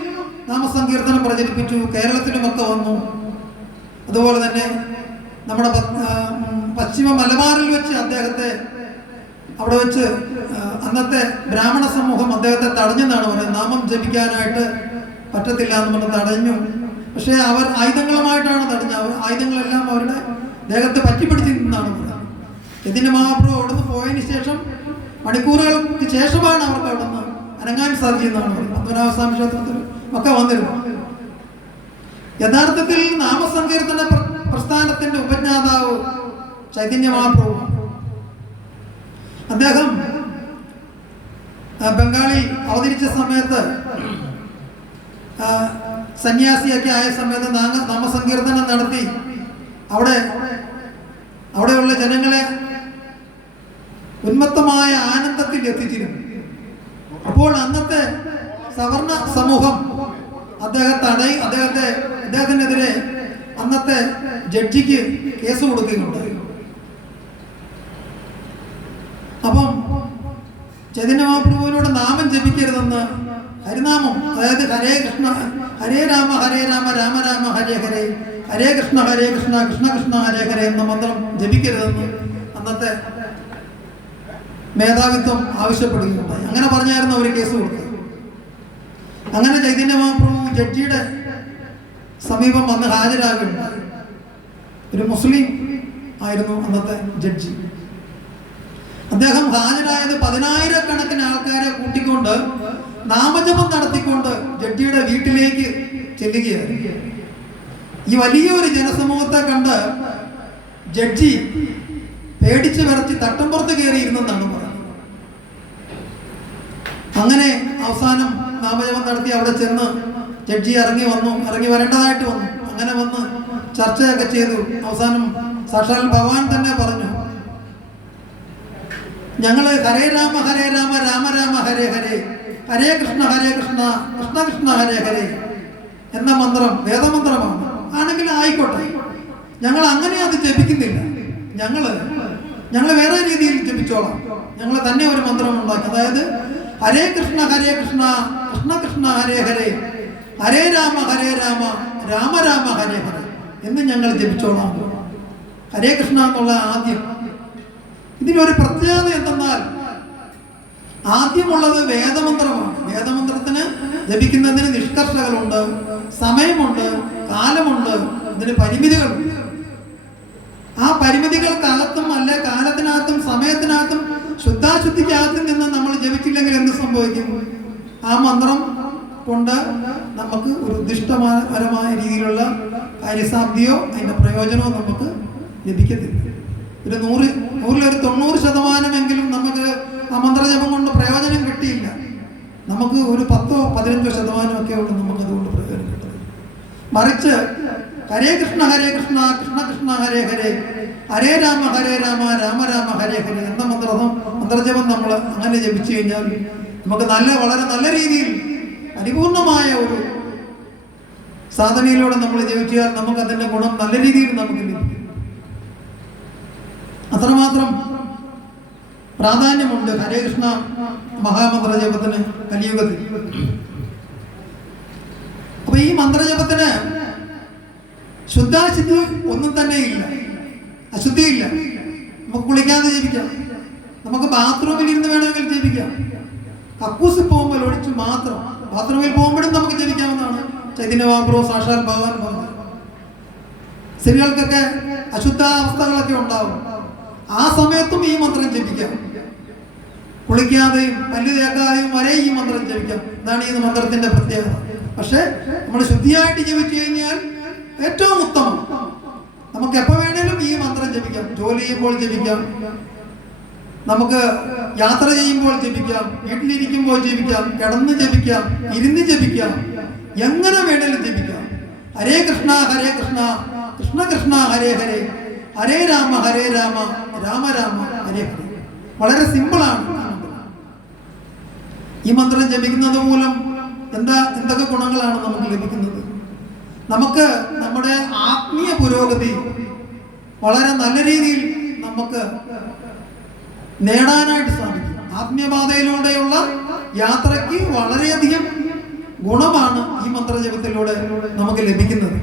നാമസങ്കീർത്തനം പ്രചരിപ്പിച്ചു, കേരളത്തിലുമൊക്കെ വന്നു. അതുപോലെ തന്നെ നമ്മുടെ പശ്ചിമ മലബാറിൽ വെച്ച് അദ്ദേഹത്തെ അവിടെ വെച്ച് അന്നത്തെ ബ്രാഹ്മണ സമൂഹം അദ്ദേഹത്തെ തടഞ്ഞെന്നാണ് പറയുന്നത്. നാമം ജപിക്കാനായിട്ട് പറ്റത്തില്ല എന്ന് പറഞ്ഞ് തടഞ്ഞു. പക്ഷേ അവർ ആയുധങ്ങളുമായിട്ടാണ് തടഞ്ഞത്. അവർ ആയുധങ്ങളെല്ലാം അവരുടെ ദേഹത്ത് പറ്റിപ്പിടിച്ചിരുന്നാണ് പറയുന്നത്. ഇതിന് മഹാപ്രഭു അവിടുന്ന് പോയതിന് ശേഷം മണിക്കൂറുകൾക്ക് ശേഷമാണ് അവർക്ക് അവിടുന്ന് അനങ്ങാൻ സാധിച്ചതെന്നാണ് പറയുന്നത്. പത്മനാഭസ്വാമി ക്ഷേത്രത്തിൽ ഒക്കെ വന്നിരുന്നു. യഥാർത്ഥത്തിൽ നാമസങ്കീർത്തന പ്രസ്ഥാനത്തിന്റെ ഉപജ്ഞാതാവ് ചൈതന്യ മഹാപ്രഭു. അദ്ദേഹം ബംഗാളിൽ അവതരിച്ച സമയത്ത് സന്യാസിയൊക്കെ ആയ സമയത്ത് നാമസങ്കീർത്തനം നടത്തി അവിടെയുള്ള ജനങ്ങളെ ഉന്മത്തമായ ആനന്ദത്തിൽ എത്തിച്ചിരുന്നു. അപ്പോൾ അന്നത്തെ സവർണ സമൂഹം അദ്ദേഹത്തിനെതിരെ അന്നത്തെ ജഡ്ജിക്ക് കേസ് കൊടുക്കുകയുണ്ടായി. അപ്പം ചൈതന്യ മഹാപ്രഭുവിനോട് നാമം ജപിക്കരുതെന്ന്, ഹരിനാമം, അതായത് ഹരേ കൃഷ്ണ ഹരേ രാമ രാമ രാമ ഹരേ ഹരേ, ഹരേ കൃഷ്ണ കൃഷ്ണ കൃഷ്ണ ഹരേ ഹരേ എന്ന മന്ത്രം ജപിക്കരുതെന്ന് അന്നത്തെ മേധാവിത്വം ആവശ്യപ്പെടുകയുണ്ടായി. അങ്ങനെ പറഞ്ഞായിരുന്നു അവർ കേസ് കൊടുത്തത്. അങ്ങനെ ചൈതന്യ മഹാപ്രഭു ജഡ്ജിയുടെ സമീപം വന്ന് ഹാജരാകുകയുണ്ടായി. ഒരു മുസ്ലിം ആയിരുന്നു അന്നത്തെ ജഡ്ജി. അദ്ദേഹം ഹാജരായത് 10,000-കണക്കിന് ആൾക്കാരെ കൂട്ടിക്കൊണ്ട് നാമജപം നടത്തിക്കൊണ്ട് ജഡ്ജിയുടെ വീട്ടിലേക്ക് ചെല്ലുകയായിരുന്നു. ഈ വലിയൊരു ജനസമൂഹത്തെ കണ്ട് ജഡ്ജി പേടിച്ച് വിറച്ച് തട്ടമ്പുറത്ത് കയറിയിരുന്നെന്നാണ് പറയുന്നത്. അങ്ങനെ അവസാനം നാമജപം നടത്തി അവിടെ ചെന്ന് ജഡ്ജി ഇറങ്ങി വരേണ്ടതായിട്ട് വന്നു. അങ്ങനെ വന്ന് ചർച്ചയൊക്കെ ചെയ്തു. അവസാനം സാക്ഷാൽ ഭഗവാൻ തന്നെ പറഞ്ഞു, ഞങ്ങള് ഹരേ രാമ രാമ രാമ ഹരേ ഹരേ, ഹരേ കൃഷ്ണ കൃഷ്ണ കൃഷ്ണ ഹരേ ഹരേ എന്ന മന്ത്രം വേദമന്ത്രമാണ്. ആണെങ്കിൽ ആയിക്കോട്ടെ, ഞങ്ങൾ അങ്ങനെ അത് ജപിക്കുന്നില്ല. ഞങ്ങള് വേറെ രീതിയിൽ ജപിച്ചോളാം. ഞങ്ങൾ തന്നെ ഒരു മന്ത്രം ഉണ്ടാക്കി. അതായത് ഹരേ കൃഷ്ണ കൃഷ്ണ കൃഷ്ണ ഹരേ ഹരേ, ഹരേ രാമ രാമ രാമ ഹരേ ഹരേ എന്ന് ഞങ്ങൾ ജപിച്ചോളാം. ഹരേ കൃഷ്ണ എന്നുള്ള ആദ്യം. ഇതിനൊരു പ്രത്യേകത എന്തെന്നാൽ ആദ്യമുള്ളത് വേദമന്ത്രമാണ്. വേദമന്ത്രത്തിന് ജപിക്കുന്നതിന് നിഷ്കർഷകളുണ്ട്, സമയമുണ്ട്, കാലമുണ്ട്, ഇതിന് പരിമിതികളുണ്ട്. ആ പരിമിതികൾക്കകത്തും അല്ലെ കാലത്തിനകത്തും സമയത്തിനകത്തും ശുദ്ധാശുദ്ധിക്കകത്തും നിന്ന് നമ്മൾ ജപിച്ചില്ലെങ്കിൽ എന്ത് സംഭവിക്കും? ആ മന്ത്രം കൊണ്ട് നമുക്ക് ഒരു ഉദ്ദിഷ്ടപരമായ രീതിയിലുള്ള കാര്യസാധ്യയോ അതിൻ്റെ പ്രയോജനമോ നമുക്ക് ലഭിക്കത്തില്ല. ഒരു 100-ൽ 90% നമുക്ക് ആ മന്ത്രജപം കൊണ്ട് പ്രയോജനം കിട്ടിയില്ല. നമുക്ക് ഒരു 10-15% ഉള്ളൂ നമുക്ക് അതുകൊണ്ട് പ്രയോജനം കിട്ടുന്നത്. മറിച്ച് ഹരേ കൃഷ്ണ കൃഷ്ണ കൃഷ്ണ ഹരേ ഹരേ, ഹരേ രാമ രാമ രാമ ഹരേ ഹരേ എന്ന മന്ത്രജപം നമ്മൾ അങ്ങനെ ജപിച്ചു കഴിഞ്ഞാൽ നമുക്ക് വളരെ നല്ല രീതിയിൽ പരിപൂർണമായ ഒരു സാധനയിലൂടെ നമ്മൾ ജപിച്ചാൽ നമുക്ക് അതിന്റെ ഗുണം നല്ല രീതിയിൽ നമുക്ക് ലഭിക്കും. അത്രമാത്രം പ്രാധാന്യമുണ്ട് ഹരേ കൃഷ്ണ മഹാമന്ത്രജപത്തിന് കലിയുഗത്തിൽ. അപ്പൊ ഈ മന്ത്രജപത്തിന് ശുദ്ധാശുദ്ധി ഒന്നും തന്നെ ഇല്ല, അശുദ്ധിയില്ല. നമുക്ക് കുളിക്കാതെ ജപിക്കാം, നമുക്ക് ബാത്റൂമിൽ ഇരുന്ന് വേണമെങ്കിൽ ജപിക്കാം, കക്കൂസിൽ പോകുമ്പോൾ ഒഴിച്ച് മാത്രം. ബാത്റൂമിൽ പോകുമ്പോഴും നമുക്ക് ജപിക്കാവുന്നതാണ്. ചൈതന്യ മഹാപ്രഭു സാക്ഷാൽ ഭഗവാൻ പറഞ്ഞു. സ്ത്രീകൾക്കൊക്കെ അശുദ്ധാവസ്ഥകളൊക്കെ ഉണ്ടാവും, ആ സമയത്തും ഈ മന്ത്രം ജപിക്കാം. കുളിക്കാതെയും പല്ല് തേക്കാതെയും വരെ ഈ മന്ത്രം ജപിക്കാം. ഇതാണ് ഈ മന്ത്രത്തിന്റെ പ്രത്യേകത. പക്ഷെ നമ്മൾ ശുദ്ധിയായിട്ട് ജപിച്ചു കഴിഞ്ഞാൽ ഏറ്റവും ഉത്തമം. നമുക്ക് എപ്പോ വേണേലും ഈ മന്ത്രം ജപിക്കാം. ജോലി ചെയ്യുമ്പോൾ ജപിക്കാം, നമുക്ക് യാത്ര ചെയ്യുമ്പോൾ ജപിക്കാം, വീട്ടിലിരിക്കുമ്പോൾ ജപിക്കാം, കിടന്ന് ജപിക്കാം, ഇരുന്ന് ജപിക്കാം, എങ്ങനെ വേണേലും ജപിക്കാം. ഹരേ കൃഷ്ണ കൃഷ്ണ കൃഷ്ണ ഹരേ ഹരേ, ഹരേ രാമ രാമ രാമ ഹരേ ഹരേ. വളരെ സിമ്പിളാണ്. ഈ മന്ത്രം ജപിക്കുന്നത് മൂലം എന്തൊക്കെ ഗുണങ്ങളാണ് നമുക്ക് ലഭിക്കുന്നത്? നമുക്ക് നമ്മുടെ ആത്മീയ പുരോഗതി വളരെ നല്ല രീതിയിൽ നമുക്ക് നേടാനായിട്ട് സാധിക്കും. ആത്മീയപാതയിലൂടെയുള്ള യാത്രയ്ക്ക് വളരെയധികം ഗുണമാണ് ഈ മന്ത്രജപത്തിലൂടെ നമുക്ക് ലഭിക്കുന്നത്.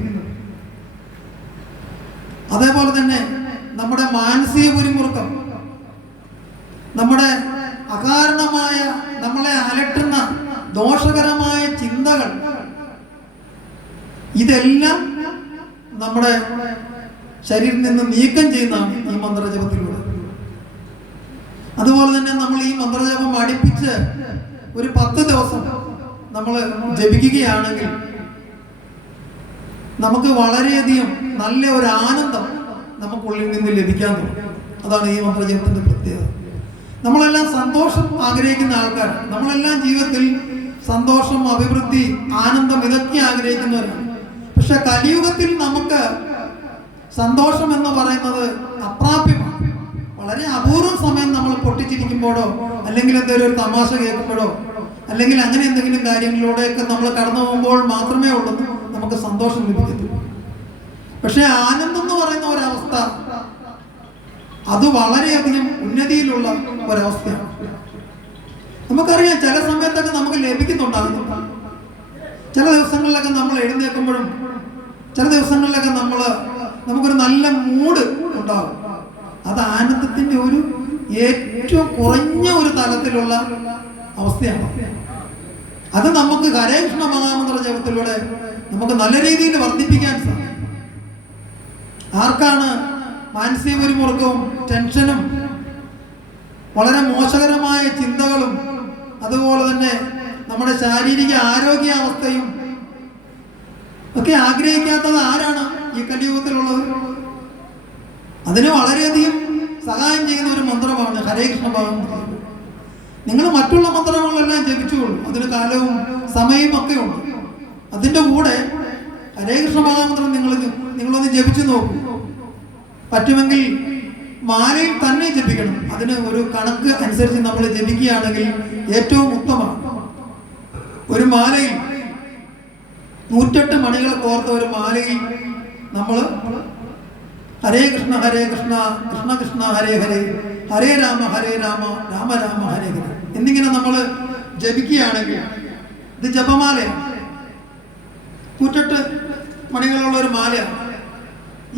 അതേപോലെ തന്നെ നമ്മുടെ മാനസിക പിരിമുറുക്കം, നമ്മുടെ അകാരണമായ നമ്മളെ അലട്ടുന്ന ദോഷകരമായ ചിന്തകൾ, ഇതെല്ലാം നമ്മുടെ ശരീരത്തിൽ നിന്ന് നീക്കം ചെയ്യുന്നതാണ് ഈ മന്ത്രജപത്തിലൂടെ. അതുപോലെ തന്നെ നമ്മൾ ഈ മന്ത്രജപം അടുപ്പിച്ച് ഒരു 10 ദിവസം നമ്മൾ ജപിക്കുകയാണെങ്കിൽ നമുക്ക് വളരെയധികം നല്ല ഒരു ആനന്ദം നമുക്കുള്ളിൽ നിന്ന് ലഭിക്കാൻ തുടങ്ങും. അതാണ് ഈ മന്ത്രജപത്തിന്റെ പ്രത്യേകത. നമ്മളെല്ലാം സന്തോഷം ആഗ്രഹിക്കുന്ന ആൾക്കാരാണ്. നമ്മളെല്ലാം ജീവിതത്തിൽ സന്തോഷം, അഭിവൃദ്ധി, ആനന്ദം ഇതൊക്കെ ആഗ്രഹിക്കുന്നവരാണ്. പക്ഷെ കലിയുഗത്തിൽ നമുക്ക് സന്തോഷം എന്ന് പറയുന്നത് അപ്രാപ്യമാണ്. വളരെ അപൂർവ സമയം നമ്മൾ പൊട്ടിച്ചിരിക്കുമ്പോഴോ അല്ലെങ്കിൽ എന്തെങ്കിലും ഒരു തമാശ കേൾക്കുമ്പോഴോ അല്ലെങ്കിൽ അങ്ങനെ എന്തെങ്കിലും കാര്യങ്ങളിലൂടെയൊക്കെ നമ്മൾ കടന്നു പോകുമ്പോൾ മാത്രമേ ഉള്ളൂ നമുക്ക് സന്തോഷം ലഭിക്കത്തുള്ളൂ. പക്ഷെ ആനന്ദം എന്ന് പറയുന്ന ഒരവസ്ഥ അത് വളരെയധികം ഉന്നതിയിലുള്ള ഒരവസ്ഥയാണ്. നമുക്കറിയാം ചില സമയത്തൊക്കെ നമുക്ക് ലഭിക്കുന്നുണ്ടാകുന്നു. ചില ദിവസങ്ങളിലൊക്കെ നമ്മൾ എഴുന്നേൽക്കുമ്പോഴും ചില ദിവസങ്ങളിലൊക്കെ നമുക്കൊരു നല്ല മൂഡ് ഉണ്ടാകും. അത് ആനന്ദത്തിന്റെ ഒരു ഏറ്റവും കുറഞ്ഞ ഒരു തലത്തിലുള്ള അവസ്ഥയാണ്. അത് നമുക്ക് ഹരേ കൃഷ്ണ മഹാമന്ത്ര ജപത്തിലൂടെ നമുക്ക് നല്ല രീതിയിൽ വർദ്ധിപ്പിക്കാൻ സാധിക്കും. ആർക്കാണ് മാനസിക പിരിമുറുക്കവും ടെൻഷനും വളരെ മോശകരമായ ചിന്തകളും അതുപോലെ തന്നെ നമ്മുടെ ശാരീരിക ആരോഗ്യാവസ്ഥയും ഒക്കെ ആഗ്രഹിക്കാത്തത് ആരാണ് ഈ കലിയുഗത്തിലുള്ളത്? അതിന് വളരെയധികം സഹായം ചെയ്യുന്ന ഒരു മന്ത്രമാണ് ഹരേ കൃഷ്ണ മഹാമന്ത്രം. നിങ്ങൾ മറ്റുള്ള മന്ത്രങ്ങളെല്ലാം ജപിച്ചുകൊള്ളൂ, അതിന് കാലവും സമയവും ഒക്കെ ഉണ്ട്. അതിൻ്റെ കൂടെ ഹരേ കൃഷ്ണ മഹാമന്ത്രം നിങ്ങളൊന്ന് ജപിച്ചു നോക്കൂ. പറ്റുമെങ്കിൽ മാലയിൽ തന്നെ ജപിക്കണം. അതിന് ഒരു കണക്ക് അനുസരിച്ച് നമ്മൾ ജപിക്കുകയാണെങ്കിൽ ഏറ്റവും ഉത്തമമാണ്. ഒരു മാലയിൽ 108 മണികൾ കോർത്ത ഒരു മാലയിൽ നമ്മൾ ഹരേ കൃഷ്ണ കൃഷ്ണ കൃഷ്ണ ഹരേ ഹരേ, ഹരേ രാമ രാമ രാമ ഹരേ ഹരേ എന്നിങ്ങനെ നമ്മൾ ജപിക്കുകയാണെങ്കിൽ ഇത് ജപമാലയാണ്. 108 മണികളുള്ള ഒരു മാലയാണ്.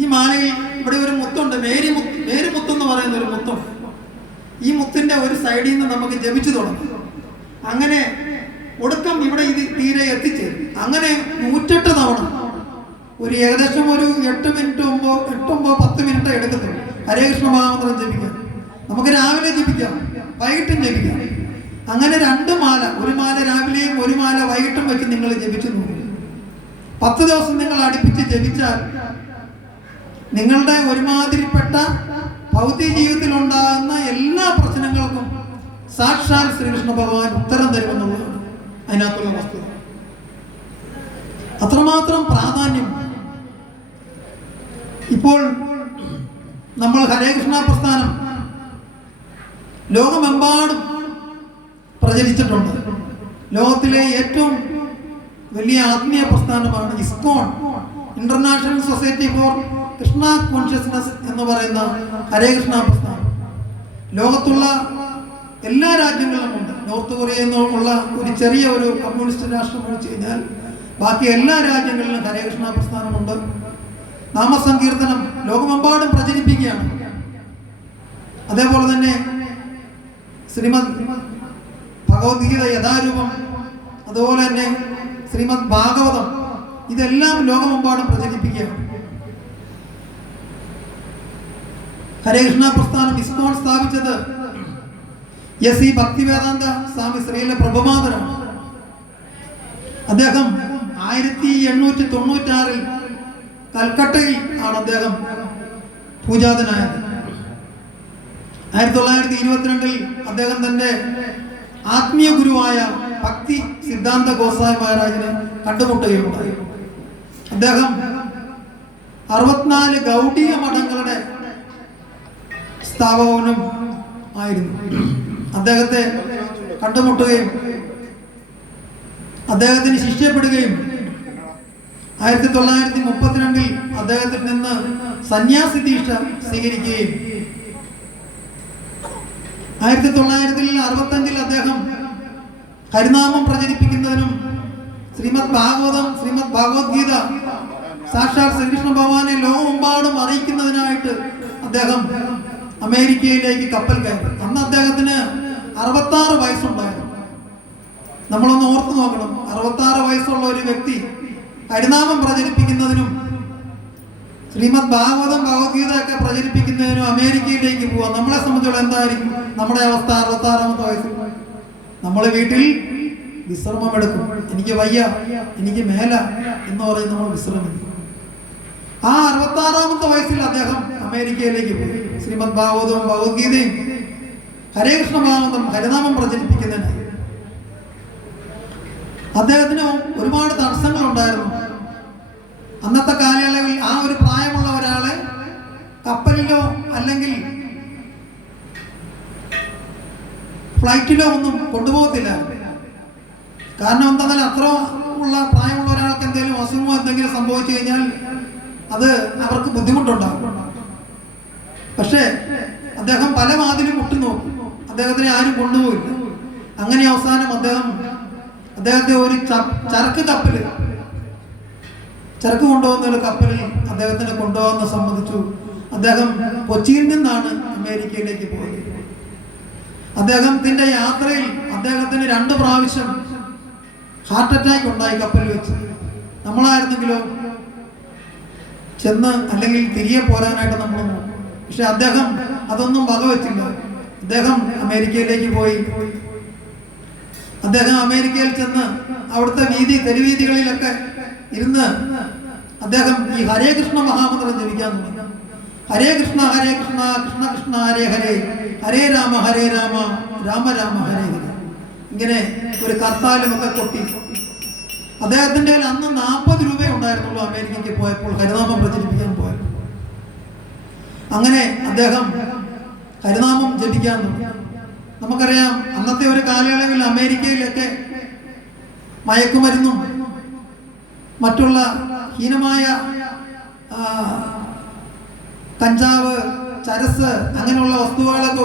ഈ മാലയിൽ ഇവിടെ ഒരു മുത്തുണ്ട്, മേരി മുത്ത് എന്ന് പറയുന്ന ഒരു മുത്തുണ്ട്. ഈ മുത്തിന്റെ ഒരു സൈഡിൽ നിന്ന് നമുക്ക് ജപിച്ചു തുടങ്ങും. അങ്ങനെ ഒടുക്കം ഇവിടെ ഇത് തീരെ എത്തിച്ചേരും. അങ്ങനെ 108 തവണ ഒരു ഏകദേശം ഒരു 8 മിനിറ്റ് 10 മിനിറ്റ് എടുക്കത്തുള്ളൂ ഹരേ കൃഷ്ണ മഹാമന്ത്രം ജപിക്കാൻ. നമുക്ക് രാവിലെ ജപിക്കാം, വൈകിട്ടും ജപിക്കാം. അങ്ങനെ 2 മാല, ഒരു മാല രാവിലെയും ഒരു മാല വൈകിട്ടും വെച്ച് നിങ്ങൾ ജപിച്ചു നോക്കും. 10 ദിവസം നിങ്ങൾ അടുപ്പിച്ച് ജപിച്ചാൽ നിങ്ങളുടെ ഒരുമാതിരിപ്പെട്ട ഭൗതിക ജീവിതത്തിൽ ഉണ്ടാകുന്ന എല്ലാ പ്രശ്നങ്ങൾക്കും സാക്ഷാൽ ശ്രീകൃഷ്ണ ഭഗവാൻ ഉത്തരം തരുമെന്നുള്ളതാണ് അതിനകത്തുള്ള വസ്തുത. അത്രമാത്രം പ്രാധാന്യം. ഇപ്പോൾ നമ്മൾ ഹരേ കൃഷ്ണ പ്രസ്ഥാനം ലോകമെമ്പാടും പ്രചരിച്ചിട്ടുണ്ട്. ലോകത്തിലെ ഏറ്റവും വലിയ ആത്മീയ പ്രസ്ഥാനമാണ് ISKCON, international society for Krishna consciousness എന്ന് പറയുന്ന ഹരേ കൃഷ്ണ പ്രസ്ഥാനം. ലോകത്തുള്ള എല്ലാ രാജ്യങ്ങളിലും ഉണ്ട്. നോർത്ത് കൊറിയ എന്നുള്ള ഒരു ചെറിയ ഒരു കമ്മ്യൂണിസ്റ്റ് രാഷ്ട്രം വെച്ച് കഴിഞ്ഞാൽ ബാക്കി എല്ലാ രാജ്യങ്ങളിലും ഹരേ കൃഷ്ണ പ്രസ്ഥാനമുണ്ട്. നാമസങ്കീർത്തനം ലോകമെമ്പാടും പ്രചരിപ്പിക്കുകയാണ്. അതേപോലെ തന്നെ ശ്രീമദ് ഭഗവത്ഗീത യഥാരൂപം, അതുപോലെ തന്നെ ശ്രീമദ് ഭാഗവതം, ഇതെല്ലാം ലോകമെമ്പാടും പ്രചരിപ്പിക്കുകയാണ്. ഹരേ കൃഷ്ണ പ്രസ്ഥാനം ഇസ്കോൺ സ്ഥാപിച്ചത് എസ് ഇ ഭക്തിവേദാന്ത സ്വാമി ശ്രീല പ്രഭുപാദരാണ്. അദ്ദേഹം 1896 കൽക്കട്ടയിൽ ആണ് അദ്ദേഹം പൂജാതനായത്. 1922 അദ്ദേഹം തന്റെ ആത്മീയ ഗുരുവായ ഭക്തി സിദ്ധാന്ത ഗോസ്വാമി മഹാരാജിനെ കണ്ടുമുട്ടുകയുണ്ടായി. അദ്ദേഹം 64 ഗൗഡീയ മഠങ്ങളുടെ സ്ഥാപകനും ആയിരുന്നു. അദ്ദേഹത്തെ കണ്ടുമുട്ടുകയും അദ്ദേഹത്തിന് ശിഷ്യപ്പെടുകയും 1932 അദ്ദേഹത്തിൽ നിന്ന് സന്യാസി ദീക്ഷ സ്വീകരിക്കുകയും 1965 അദ്ദേഹം ഹരിനാമം പ്രചരിപ്പിക്കുന്നതിനും ശ്രീമദ് ഭാഗവതം, ശ്രീമദ് ഭഗവത്ഗീത സാക്ഷാൽ ശ്രീകൃഷ്ണ ഭഗവാനെ ലോകമെമ്പാടും അറിയിക്കുന്നതിനായിട്ട് അദ്ദേഹം അമേരിക്കയിലേക്ക് കപ്പൽ കയറി. അന്ന് അദ്ദേഹത്തിന് 66 വയസ്സുണ്ടായിരുന്നു. നമ്മളൊന്ന് ഓർത്തു നോക്കണം, 66 വയസ്സുള്ള ഒരു വ്യക്തി ഹരിനാമം പ്രചരിപ്പിക്കുന്നതിനും ശ്രീമദ് ഭാഗവതം ഭഗവത്ഗീത ഒക്കെ പ്രചരിപ്പിക്കുന്നതിനും അമേരിക്കയിലേക്ക് പോവാം. നമ്മളെ സംബന്ധിച്ചുള്ള എന്തായിരിക്കും നമ്മുടെ അവസ്ഥ? 66-ാമത്തെ വയസ്സിൽ നമ്മൾ വീട്ടിൽ വിശ്രമമെടുക്കും. എനിക്ക് വയ്യ, എനിക്ക് മേല എന്ന് പറയും, നമ്മൾ വിശ്രമിക്കും. ആ 66-ാമത്തെ വയസ്സിൽ അദ്ദേഹം അമേരിക്കയിലേക്ക് പോയി. ശ്രീമദ് ഭാഗവതവും ഭഗവത്ഗീതയും ഹരേ കൃഷ്ണ ഭാഗവതം ഹരിനാമം പ്രചരിപ്പിക്കുന്നതിനായി. അദ്ദേഹത്തിന് ഒരുപാട് തടസ്സങ്ങൾ ഉണ്ടായിരുന്നു. അന്നത്തെ കാലയളവിൽ ആ ഒരു പ്രായമുള്ള ഒരാളെ കപ്പലിലോ അല്ലെങ്കിൽ ഫ്ലൈറ്റിലോ ഒന്നും കൊണ്ടുപോകത്തില്ല. കാരണം എന്താണെന്നാൽ അത്ര ഉള്ള പ്രായമുള്ള ഒരാൾക്ക് എന്തെങ്കിലും അസുഖമോ എന്തെങ്കിലും സംഭവിച്ചു കഴിഞ്ഞാൽ അത് അവർക്ക് ബുദ്ധിമുട്ടുണ്ടാകും. പക്ഷേ അദ്ദേഹം പല വാതിലും മുട്ടുനോക്കി, അദ്ദേഹത്തിനെ ആരും കൊണ്ടുപോയില്ല. അങ്ങനെ അവസാനം അദ്ദേഹത്തെ ഒരു ചരക്ക് കപ്പല്, ചരക്ക് കൊണ്ടുപോകുന്ന ഒരു കപ്പലിൽ അദ്ദേഹത്തിനെ കൊണ്ടുപോകാൻ സമ്മതിച്ചു. അദ്ദേഹം കൊച്ചിയിൽ നിന്നാണ് അമേരിക്കയിലേക്ക് പോയത്. അദ്ദേഹത്തിന്റെ യാത്രയിൽ അദ്ദേഹത്തിന് 2 പ്രാവശ്യം ഹാർട്ട് അറ്റാക്ക് ഉണ്ടായി കപ്പലിൽ വെച്ച്. നമ്മളായിരുന്നെങ്കിലോ ചെന്ന് അല്ലെങ്കിൽ തിരികെ പോരാനായിട്ട് നമ്മൾ നോക്കും. പക്ഷെ അദ്ദേഹം അതൊന്നും വകവെച്ചില്ല. അദ്ദേഹം അമേരിക്കയിലേക്ക് പോയി. അദ്ദേഹം അമേരിക്കയിൽ ചെന്ന് അവിടുത്തെ തെരുവീതികളിലൊക്കെ ഇരുന്ന് അദ്ദേഹം ഈ ഹരേ കൃഷ്ണ മഹാമന്ത്രം ജപിക്കാൻ തുടങ്ങി. ഹരേ കൃഷ്ണ കൃഷ്ണ കൃഷ്ണ ഹരേ ഹരേ, ഹരേ രാമ രാമ രാമ ഹരേ ഹരേ. ഇങ്ങനെ ഒരു കർത്താലും ഒക്കെ കൊട്ടി. അദ്ദേഹത്തിന്റെ അന്ന് 40 രൂപ ഉണ്ടായിരുന്നുള്ളൂ അമേരിക്കയ്ക്ക് പോയപ്പോൾ, ഹരിനാമം പ്രചരിപ്പിക്കാൻ പോയപ്പോൾ. അങ്ങനെ അദ്ദേഹം ഹരിനാമം ജപിക്കാൻ തുടങ്ങി. നമുക്കറിയാം അന്നത്തെ ഒരു കാലയളവിൽ അമേരിക്കയിലൊക്കെ മയക്കുമരുന്നും മറ്റുള്ള ഹീനമായ കഞ്ചാവ്, ചരസ് അങ്ങനെയുള്ള വസ്തുക്കളൊക്കെ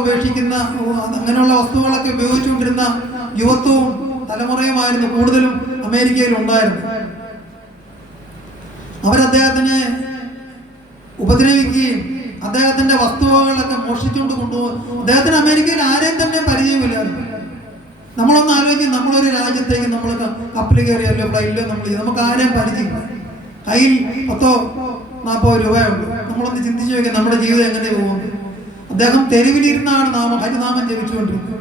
ഉപയോഗിച്ചുകൊണ്ടിരുന്ന യുവത്വവും തലമുറയുമായിരുന്നു കൂടുതലും അമേരിക്കയിൽ ഉണ്ടായിരുന്നു. അവരദ്ദേഹത്തിനെ ഉപദ്രവിക്കുകയും അദ്ദേഹത്തിന്റെ വസ്തുവകളൊക്കെ മോഷ്ടിച്ചുകൊണ്ട് കൊണ്ടുപോകും. അദ്ദേഹത്തിന് അമേരിക്കയിൽ ആരെയും തന്നെ പരിചയമില്ലായിരുന്നു. നമ്മളൊന്ന് ആലോചിക്കും, നമ്മളൊരു രാജ്യത്തേക്ക് നമ്മൾ കപ്പൽ കയറിയല്ലോ ഫ്ലൈറ്റിലോ നമുക്ക് ആരെയും പരിചയമില്ല. കയ്യിൽ 10-40 രൂപയുണ്ട്. നമ്മളൊന്ന് ചിന്തിച്ചു നോക്കിയാൽ നമ്മുടെ ജീവിതം എങ്ങനെ പോകുന്നു. അദ്ദേഹം തെരുവിലിരുന്നാണ് ഹരിനാമം ജപിച്ചുകൊണ്ടിരുന്നത്.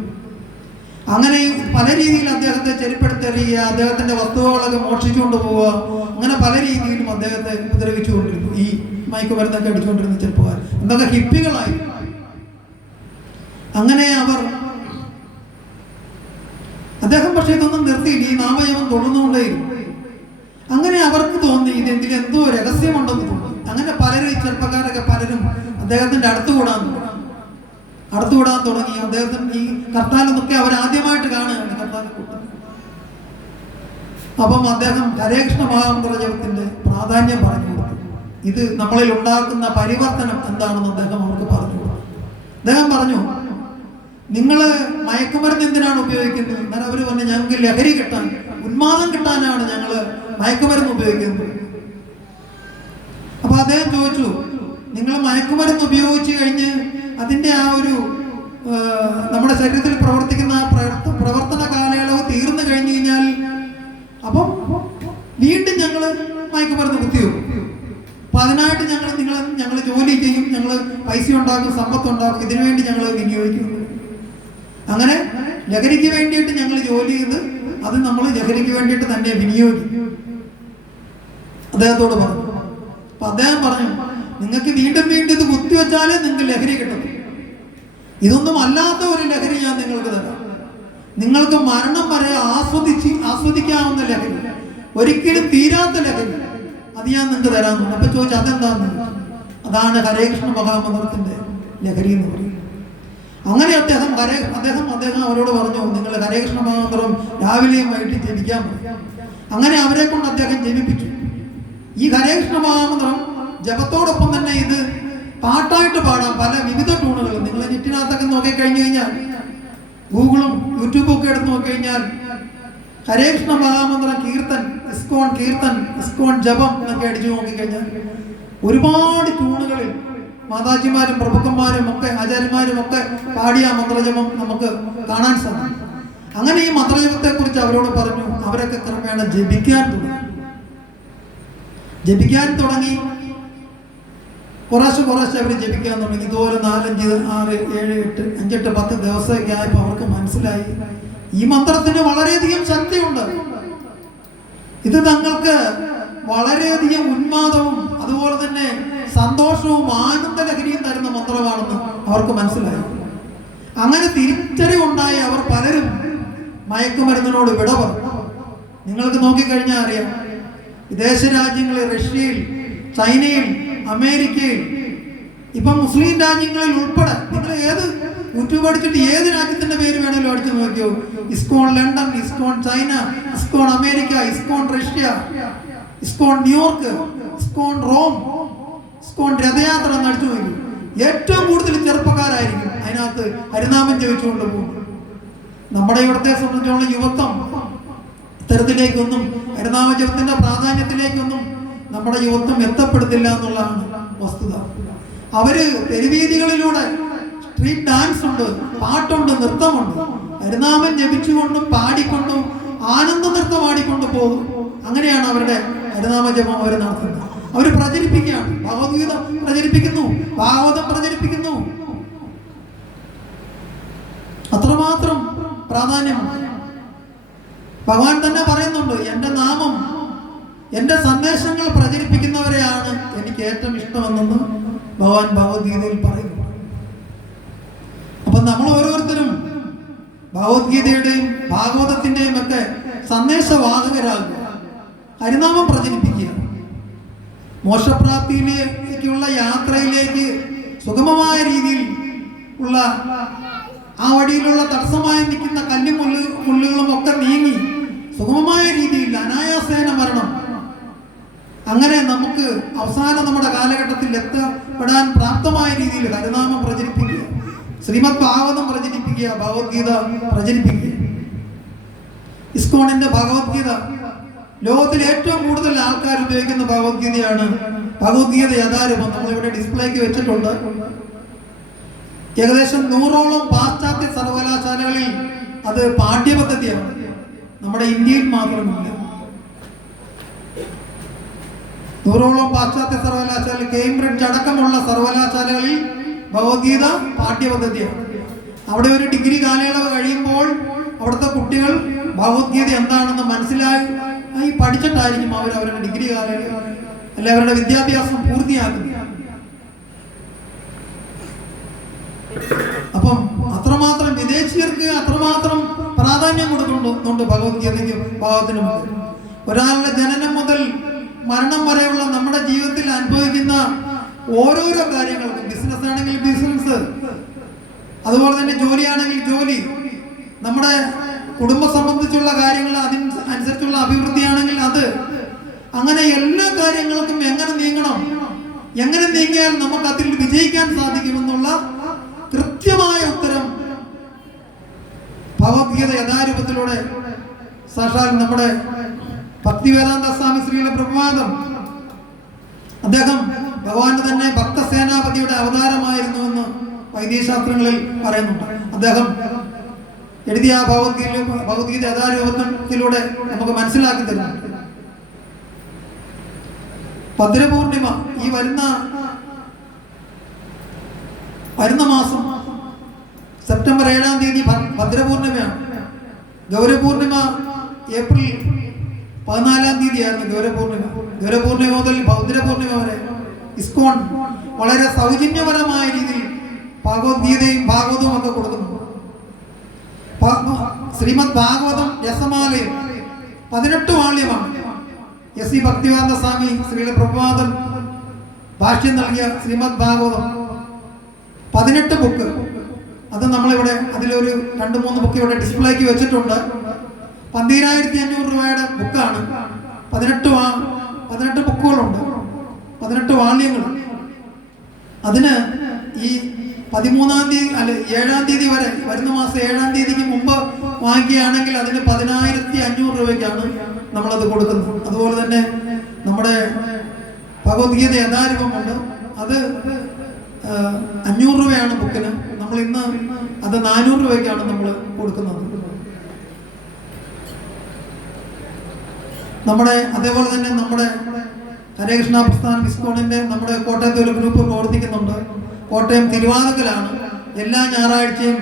അങ്ങനെ പല രീതിയിൽ അദ്ദേഹത്തെ ചെരുപ്പെടുത്തെറിയുക, അദ്ദേഹത്തിന്റെ വസ്തുവകളൊക്കെ മോഷ്ടിച്ചുകൊണ്ട് പോവുക, അങ്ങനെ പല രീതിയിലും അദ്ദേഹത്തെ ഉപദ്രവിച്ചുകൊണ്ടിരുന്നു. ഈ മയക്കുമരുന്നൊക്കെ അടിച്ചുകൊണ്ടിരുന്ന ചെറുപ്പക്കാർ എന്തൊക്കെ ഹിപ്പികളായി. അങ്ങനെ അദ്ദേഹം പക്ഷേ ഇതൊന്നും നിർത്തിയില്ല. ഈ നാമജപം തുടർന്നുകൊണ്ടേയിരുന്നു. അങ്ങനെ അവർക്ക് തോന്നി ഇതെന്തിൽ എന്തോ രഹസ്യമുണ്ടെന്ന് തോന്നി. അങ്ങനെ ഈ ചെറുപ്പക്കാരൊക്കെ പലരും അദ്ദേഹത്തിന്റെ അടുത്ത് കൂടാൻ തോന്നി. അടുത്തുവിടാൻ തുടങ്ങി. അദ്ദേഹത്തിന് ഈ കർത്താലെന്നൊക്കെ അവരാദ്യമായിട്ട് കാണുകയാണ് കർത്താൽ കൂട്ടം. അപ്പം അദ്ദേഹം ഹരേ കൃഷ്ണ മഹാമന്ത്ര ജപത്തിന്റെ പ്രാധാന്യം പറഞ്ഞു കൊടുത്തു. ഇത് നമ്മളിൽ ഉണ്ടാക്കുന്ന പരിവർത്തനം എന്താണെന്ന് അദ്ദേഹം അവർക്ക് പറഞ്ഞു കൊടുത്തു. അദ്ദേഹം പറഞ്ഞു, നിങ്ങൾ മയക്കുമരുന്ന് എന്തിനാണ് ഉപയോഗിക്കുന്നത്? എന്നാൽ അവർ പറഞ്ഞു, ഞങ്ങൾക്ക് ലഹരി കിട്ടാൻ, ഉന്മാദം കിട്ടാനാണ് ഞങ്ങൾ മയക്കുമരുന്ന് ഉപയോഗിക്കുന്നത്. അപ്പൊ അദ്ദേഹം ചോദിച്ചു, നിങ്ങൾ മയക്കുമരുന്ന് ഉപയോഗിച്ച് കഴിഞ്ഞ് അതിന്റെ ആ ഒരു നമ്മുടെ ശരീരത്തിൽ പ്രവർത്തിക്കുന്ന പ്രവർത്തന കാലയളവ് തീർന്നു കഴിഞ്ഞു കഴിഞ്ഞാൽ അപ്പം വീണ്ടും ഞങ്ങൾ മയക്കുമരുന്ന് കുത്തിവെക്കും. അപ്പൊ അതിനായിട്ട് ഞങ്ങൾ ജോലി ചെയ്യും, ഞങ്ങൾ പൈസ ഉണ്ടാക്കും, സമ്പത്ത് ഉണ്ടാക്കും, ഇതിനുവേണ്ടി ഞങ്ങൾ വിനിയോഗിക്കും. അങ്ങനെ ലഹരിക്ക് വേണ്ടിയിട്ട് ഞങ്ങൾ ജോലി ചെയ്ത് അത് നമ്മൾ ലഹരിക്ക് വേണ്ടിയിട്ട് തന്നെ വിനിയോഗിക്കും. അദ്ദേഹത്തോട് പറഞ്ഞു. അപ്പൊ അദ്ദേഹം പറഞ്ഞു, നിങ്ങൾക്ക് വീണ്ടും വീണ്ടും ഇത് കുത്തിവെച്ചാലേ നിങ്ങൾക്ക് ലഹരി കിട്ടും. ഇതൊന്നും അല്ലാത്ത ഒരു ലഹരി ഞാൻ നിങ്ങൾക്ക് തരാം. നിങ്ങൾക്ക് മരണം വരെ ആസ്വദിക്കാവുന്ന ലഹരി, ഒരിക്കലും തീരാത്ത ലഹരി, അത് ഞാൻ നിങ്ങൾക്ക് തരാമെന്ന്. അപ്പൊ ചോദിച്ചു, അതെന്താന്ന്? അതാണ് ഹരേ കൃഷ്ണ മഹാമന്ത്രത്തിന്റെ ലഹരി എന്ന് പറയും. അങ്ങനെ അദ്ദേഹം അവരോട് പറഞ്ഞു, നിങ്ങൾ ഹരേ കൃഷ്ണ മഹാമന്ത്രം രാവിലെയും വൈകിട്ട് ജപിക്കാൻ പറയും. അങ്ങനെ അവരെ കൊണ്ട് അദ്ദേഹം ജപിപ്പിച്ചു. ഈ ഹരേ കൃഷ്ണ മഹാമന്ത്രം ജപത്തോടൊപ്പം തന്നെ ഇത് പാട്ടായിട്ട് പാടാം, പല വിവിധ ടൂണുകൾ. നിങ്ങൾ നെറ്റിനകത്തൊക്കെ നോക്കിക്കഴിഞ്ഞു കഴിഞ്ഞാൽ, ഗൂഗിളും യൂട്യൂബും ഒക്കെ എടുത്ത് നോക്കിക്കഴിഞ്ഞാൽ ഹരേ കൃഷ്ണ മഹാമന്ത്രം കീർത്തൻ, ഇസ്കോൺ ജപം എന്നൊക്കെ അടിച്ചു നോക്കിക്കഴിഞ്ഞാൽ ഒരുപാട് ട്യൂണുകളിൽ മാതാജിമാരും പ്രഭുക്കന്മാരും ഒക്കെ ആചാര്യന്മാരും ഒക്കെ പാടിയ മന്ത്രജപം നമുക്ക് കാണാൻ സാധിക്കും. അങ്ങനെ ഈ മന്ത്രജപത്തെ കുറിച്ച് അവരോട് പറഞ്ഞു. അവരൊക്കെ ക്രമേണ ജപിക്കാൻ കുറേശ്ശെ അവർ ജപിക്കാൻ തുടങ്ങി. ഇതുപോലെ 4, 5, 6, 7, 8, 5, 8, 10 ദിവസമൊക്കെ ആയപ്പോൾ അവർക്ക് മനസ്സിലായി ഈ മന്ത്രത്തിന് വളരെയധികം ശക്തിയുണ്ട്. ഇത് തങ്ങൾക്ക് വളരെയധികം ഉന്മാദവും അതുപോലെ തന്നെ സന്തോഷവും ആനന്ദ ലഹരിയും തരുന്ന മന്ത്രമാണെന്ന് അവർക്ക് മനസ്സിലായി. അങ്ങനെ തിരിച്ചറിവുണ്ടായി അവർ പലരും മയക്കുമരുന്നിനോട് വിട പറഞ്ഞു. നിങ്ങൾക്ക് നോക്കിക്കഴിഞ്ഞാൽ അറിയാം, വിദേശ രാജ്യങ്ങളിൽ, റഷ്യയിൽ, ചൈനയിൽ, അമേരിക്കയിൽ, ഇപ്പം മുസ്ലിം രാജ്യങ്ങളിൽ ഉൾപ്പെടെ നിങ്ങൾ ഏത് യൂട്യൂബ് അടിച്ചിട്ട് ഏത് രാജ്യത്തിന്റെ പേര് വേണമെങ്കിലും അടിച്ചു നോക്കിയോ, ISKCON London, ISKCON China, ISKCON America, ISKCON Russia, ISKCON New York, ISKCON Rome, ISKCON Rathyatra എന്ന് അടിച്ചു നോക്കി. ഏറ്റവും കൂടുതൽ ചെറുപ്പക്കാരായിരിക്കും അതിനകത്ത് ഹരിനാമം ജപിച്ചുകൊണ്ട് പോകും. നമ്മുടെ ഇവിടത്തെ സംബന്ധിച്ചോളം യുവത്വം ഇത്തരത്തിലേക്കൊന്നും ഹരിനാമ ജപത്തിന്റെ പ്രാധാന്യത്തിലേക്കൊന്നും നമ്മുടെ യുവത്വം എത്തപ്പെടുന്നില്ല എന്നുള്ളതാണ് വസ്തുത. അവര് തെരുവീതികളിലൂടെ സ്ട്രീറ്റ് ഡാൻസ് ഉണ്ട്, പാട്ടുണ്ട്, നൃത്തമുണ്ട്. ഹരിനാമം ജപിച്ചുകൊണ്ടും പാടിക്കൊണ്ടും ആനന്ദ നൃത്തം ആടിക്കൊണ്ട് പോകും. അങ്ങനെയാണ് അവരുടെ ഹരിനാമ ജപം അവർ നടത്തുന്നത്. അവർ പ്രചരിപ്പിക്കുകയാണ്, ഭഗവത്ഗീത പ്രചരിപ്പിക്കുന്നു, ഭാഗവതം പ്രചരിപ്പിക്കുന്നു. അത്രമാത്രം പ്രാധാന്യമാണ്. ഭഗവാൻ തന്നെ പറയുന്നുണ്ട്, എൻ്റെ നാമം, എൻ്റെ സന്ദേശങ്ങൾ പ്രചരിപ്പിക്കുന്നവരെയാണ് എനിക്ക് ഏറ്റവും ഇഷ്ടമെന്ന് ഭഗവാൻ ഭഗവത്ഗീതയിൽ പറയുന്നു. അപ്പൊ നമ്മൾ ഓരോരുത്തരും ഭഗവത്ഗീതയുടെയും ഭാഗവതത്തിന്റെയും ഒക്കെ സന്ദേശവാഹകരാകുക, ഹരിനാമം പ്രചരിപ്പിക്കുക. മോക്ഷപ്രാപ്തിയിലേക്കുള്ള യാത്രയിലേക്ക് സുഗമമായ രീതിയിൽ ഉള്ള ആ വഴിയിലുള്ള തടസ്സമായി നിൽക്കുന്ന മുള്ളുകളും ഒക്കെ നീങ്ങി സുഗമമായ രീതിയിൽ അനായാസേന മരണം, അങ്ങനെ നമുക്ക് അവസാനം നമ്മുടെ കാലഘട്ടത്തിൽ എത്തപ്പെടാൻ പ്രാപ്തമായ രീതിയിൽ ഹരിനാമം പ്രചരിപ്പിക്കുക, ശ്രീമദ് ഭാഗവതം പ്രചരിപ്പിക്കുക, ഭഗവത്ഗീത പ്രചരിപ്പിക്കുക. ഇസ്കോണിന്റെ ഭഗവത്ഗീത ലോകത്തിൽ ഏറ്റവും കൂടുതൽ ആൾക്കാർ ഉപയോഗിക്കുന്ന ഭഗവത്ഗീതയാണ്. ഭഗവത്ഗീത യഥാരൂപം നമ്മളിവിടെ ഡിസ്പ്ലേക്ക് വെച്ചിട്ടുണ്ട്. ഏകദേശം 100ഓളം പാശ്ചാത്യ സർവകലാശാലകളിൽ അത് പാഠ്യപദ്ധതിയാണ്. നമ്മുടെ ഇന്ത്യയിൽ മാത്രമില്ല. 100ഓളം പാശ്ചാത്യ സർവകലാശാല, കേംബ്രിഡ്ജ് അടക്കമുള്ള സർവകലാശാലകളിൽ ഭഗവത്ഗീത പാഠ്യപദ്ധതിയാണ്. അവിടെ ഒരു ഡിഗ്രി കാലയളവ് കഴിയുമ്പോൾ അവിടുത്തെ കുട്ടികൾ ഭഗവത്ഗീത എന്താണെന്ന് മനസ്സിലായി പഠിച്ചിട്ടായിരിക്കും അവരുടെ ഡിഗ്രി കാലയളവ് അല്ലെ അവരുടെ വിദ്യാഭ്യാസം പൂർത്തിയാക്കുന്നത്. അപ്പം അത്രമാത്രം വിദേശീയർക്ക് അത്രമാത്രം പ്രാധാന്യം കൊടുക്കുന്നുണ്ട് ഭഗവത്ഗീതയ്ക്കും ഭാഗവത്തിനും. ഒരാളുടെ ജനനം മുതൽ മരണം വരെയുള്ള നമ്മുടെ ജീവിതത്തിൽ അനുഭവിക്കുന്ന ഓരോരോ കാര്യങ്ങൾക്കും, ബിസിനസ് ആണെങ്കിൽ ബിസിനസ്, അതുപോലെ തന്നെ ജോലിയാണെങ്കിൽ ജോലി, നമ്മുടെ കുടുംബം സംബന്ധിച്ചുള്ള കാര്യങ്ങൾ, അതിനനുസരിച്ചുള്ള അഭിവൃദ്ധിയാണെങ്കിൽ അത്, അങ്ങനെ എല്ലാ കാര്യങ്ങൾക്കും എങ്ങനെ നീങ്ങണം, എങ്ങനെ നീങ്ങിയാൽ നമുക്ക് അതിൽ വിജയിക്കാൻ സാധിക്കുമെന്നുള്ള കൃത്യമായ ഉത്തരം ഭഗവത്ഗീത യഥാരൂപത്തിലൂടെ സാക്ഷാൽ നമ്മുടെ ഭക്തിവേദാന്ത സ്വാമി ശ്രീല പ്രഭുപാദം, അദ്ദേഹം ഭഗവാന്റെ തന്നെ ഭക്തസേനാപതിയുടെ അവതാരമായിരുന്നുവെന്ന് വൈദ്യശാസ്ത്രങ്ങളിൽ പറയുന്നുണ്ട്. അദ്ദേഹം എഴുതിയ ഭഗവത്ഗീത യഥാരൂപത്തിലൂടെ നമുക്ക് മനസ്സിലാക്കി തരുന്നുണ്ട്. ഭദ്രപൂർണിമ ഈ വരുന്ന മാസം സെപ്റ്റംബർ 7-ാം തീയതി ഭദ്രപൂർണിമയാണ്. ഗൗരപൂർണിമ ഏപ്രിൽ 14-ാം തീയതിയായിരുന്നു ഗൗരപൂർണിമ. ഗൗരപൂർണിമ മുതൽ ഭദ്രപൂർണിമ വരെ ഇസ്കോൺ വളരെ സൗജന്യപരമായ രീതിയിൽ ഭഗവത്ഗീതയും ഭാഗവതവും ഒക്കെ കൊടുക്കുന്നു. ശ്രീമദ് ഭാഗവതം രസമാലയം 18 വാള്യമാണ്. എസ് ഭക്തിവേദാന്ത സ്വാമി ശ്രീല പ്രഭുപാദൻ ഭാഷ്യം നൽകിയ ശ്രീമദ് ഭാഗവതം 18 ബുക്ക്. അത് നമ്മളിവിടെ അതിലൊരു 2-3 ബുക്ക് ഇവിടെ ഡിസ്പ്ലേക്ക് വെച്ചിട്ടുണ്ട്. 12,500 രൂപയുടെ ബുക്കാണ്. 18 ബുക്കുകളുണ്ട്, 18 വാള്യങ്ങൾ. അതിന് ഈ 13-ാം തീയതി അല്ല 7-ാം തീയതി വരെ, വരുന്ന മാസം 7-ാം തീയതിക്ക് മുമ്പ് വാങ്ങിക്കുകയാണെങ്കിൽ അതിന് 10,500 രൂപയ്ക്കാണ് നമ്മളത് കൊടുക്കുന്നത്. അതുപോലെ തന്നെ നമ്മുടെ ഭഗവത്ഗീത യഥാരൂപമുണ്ട്, അത് 500 രൂപയാണ് ബുക്കിന്. നമ്മൾ ഇന്ന് അത് 400 രൂപയ്ക്കാണ് നമ്മൾ കൊടുക്കുന്നത്. അതേപോലെ തന്നെ നമ്മുടെ ഹരേകൃഷ്ണ പ്രസ്ഥാനം ഇസ്കോണിന്റെ നമ്മുടെ കോട്ടയത്തെ ഒരു ഗ്രൂപ്പ് പ്രവർത്തിക്കുന്നുണ്ട്. കോട്ടയം തിരുവാതിക്കലാണ്. എല്ലാ ഞായറാഴ്ചയും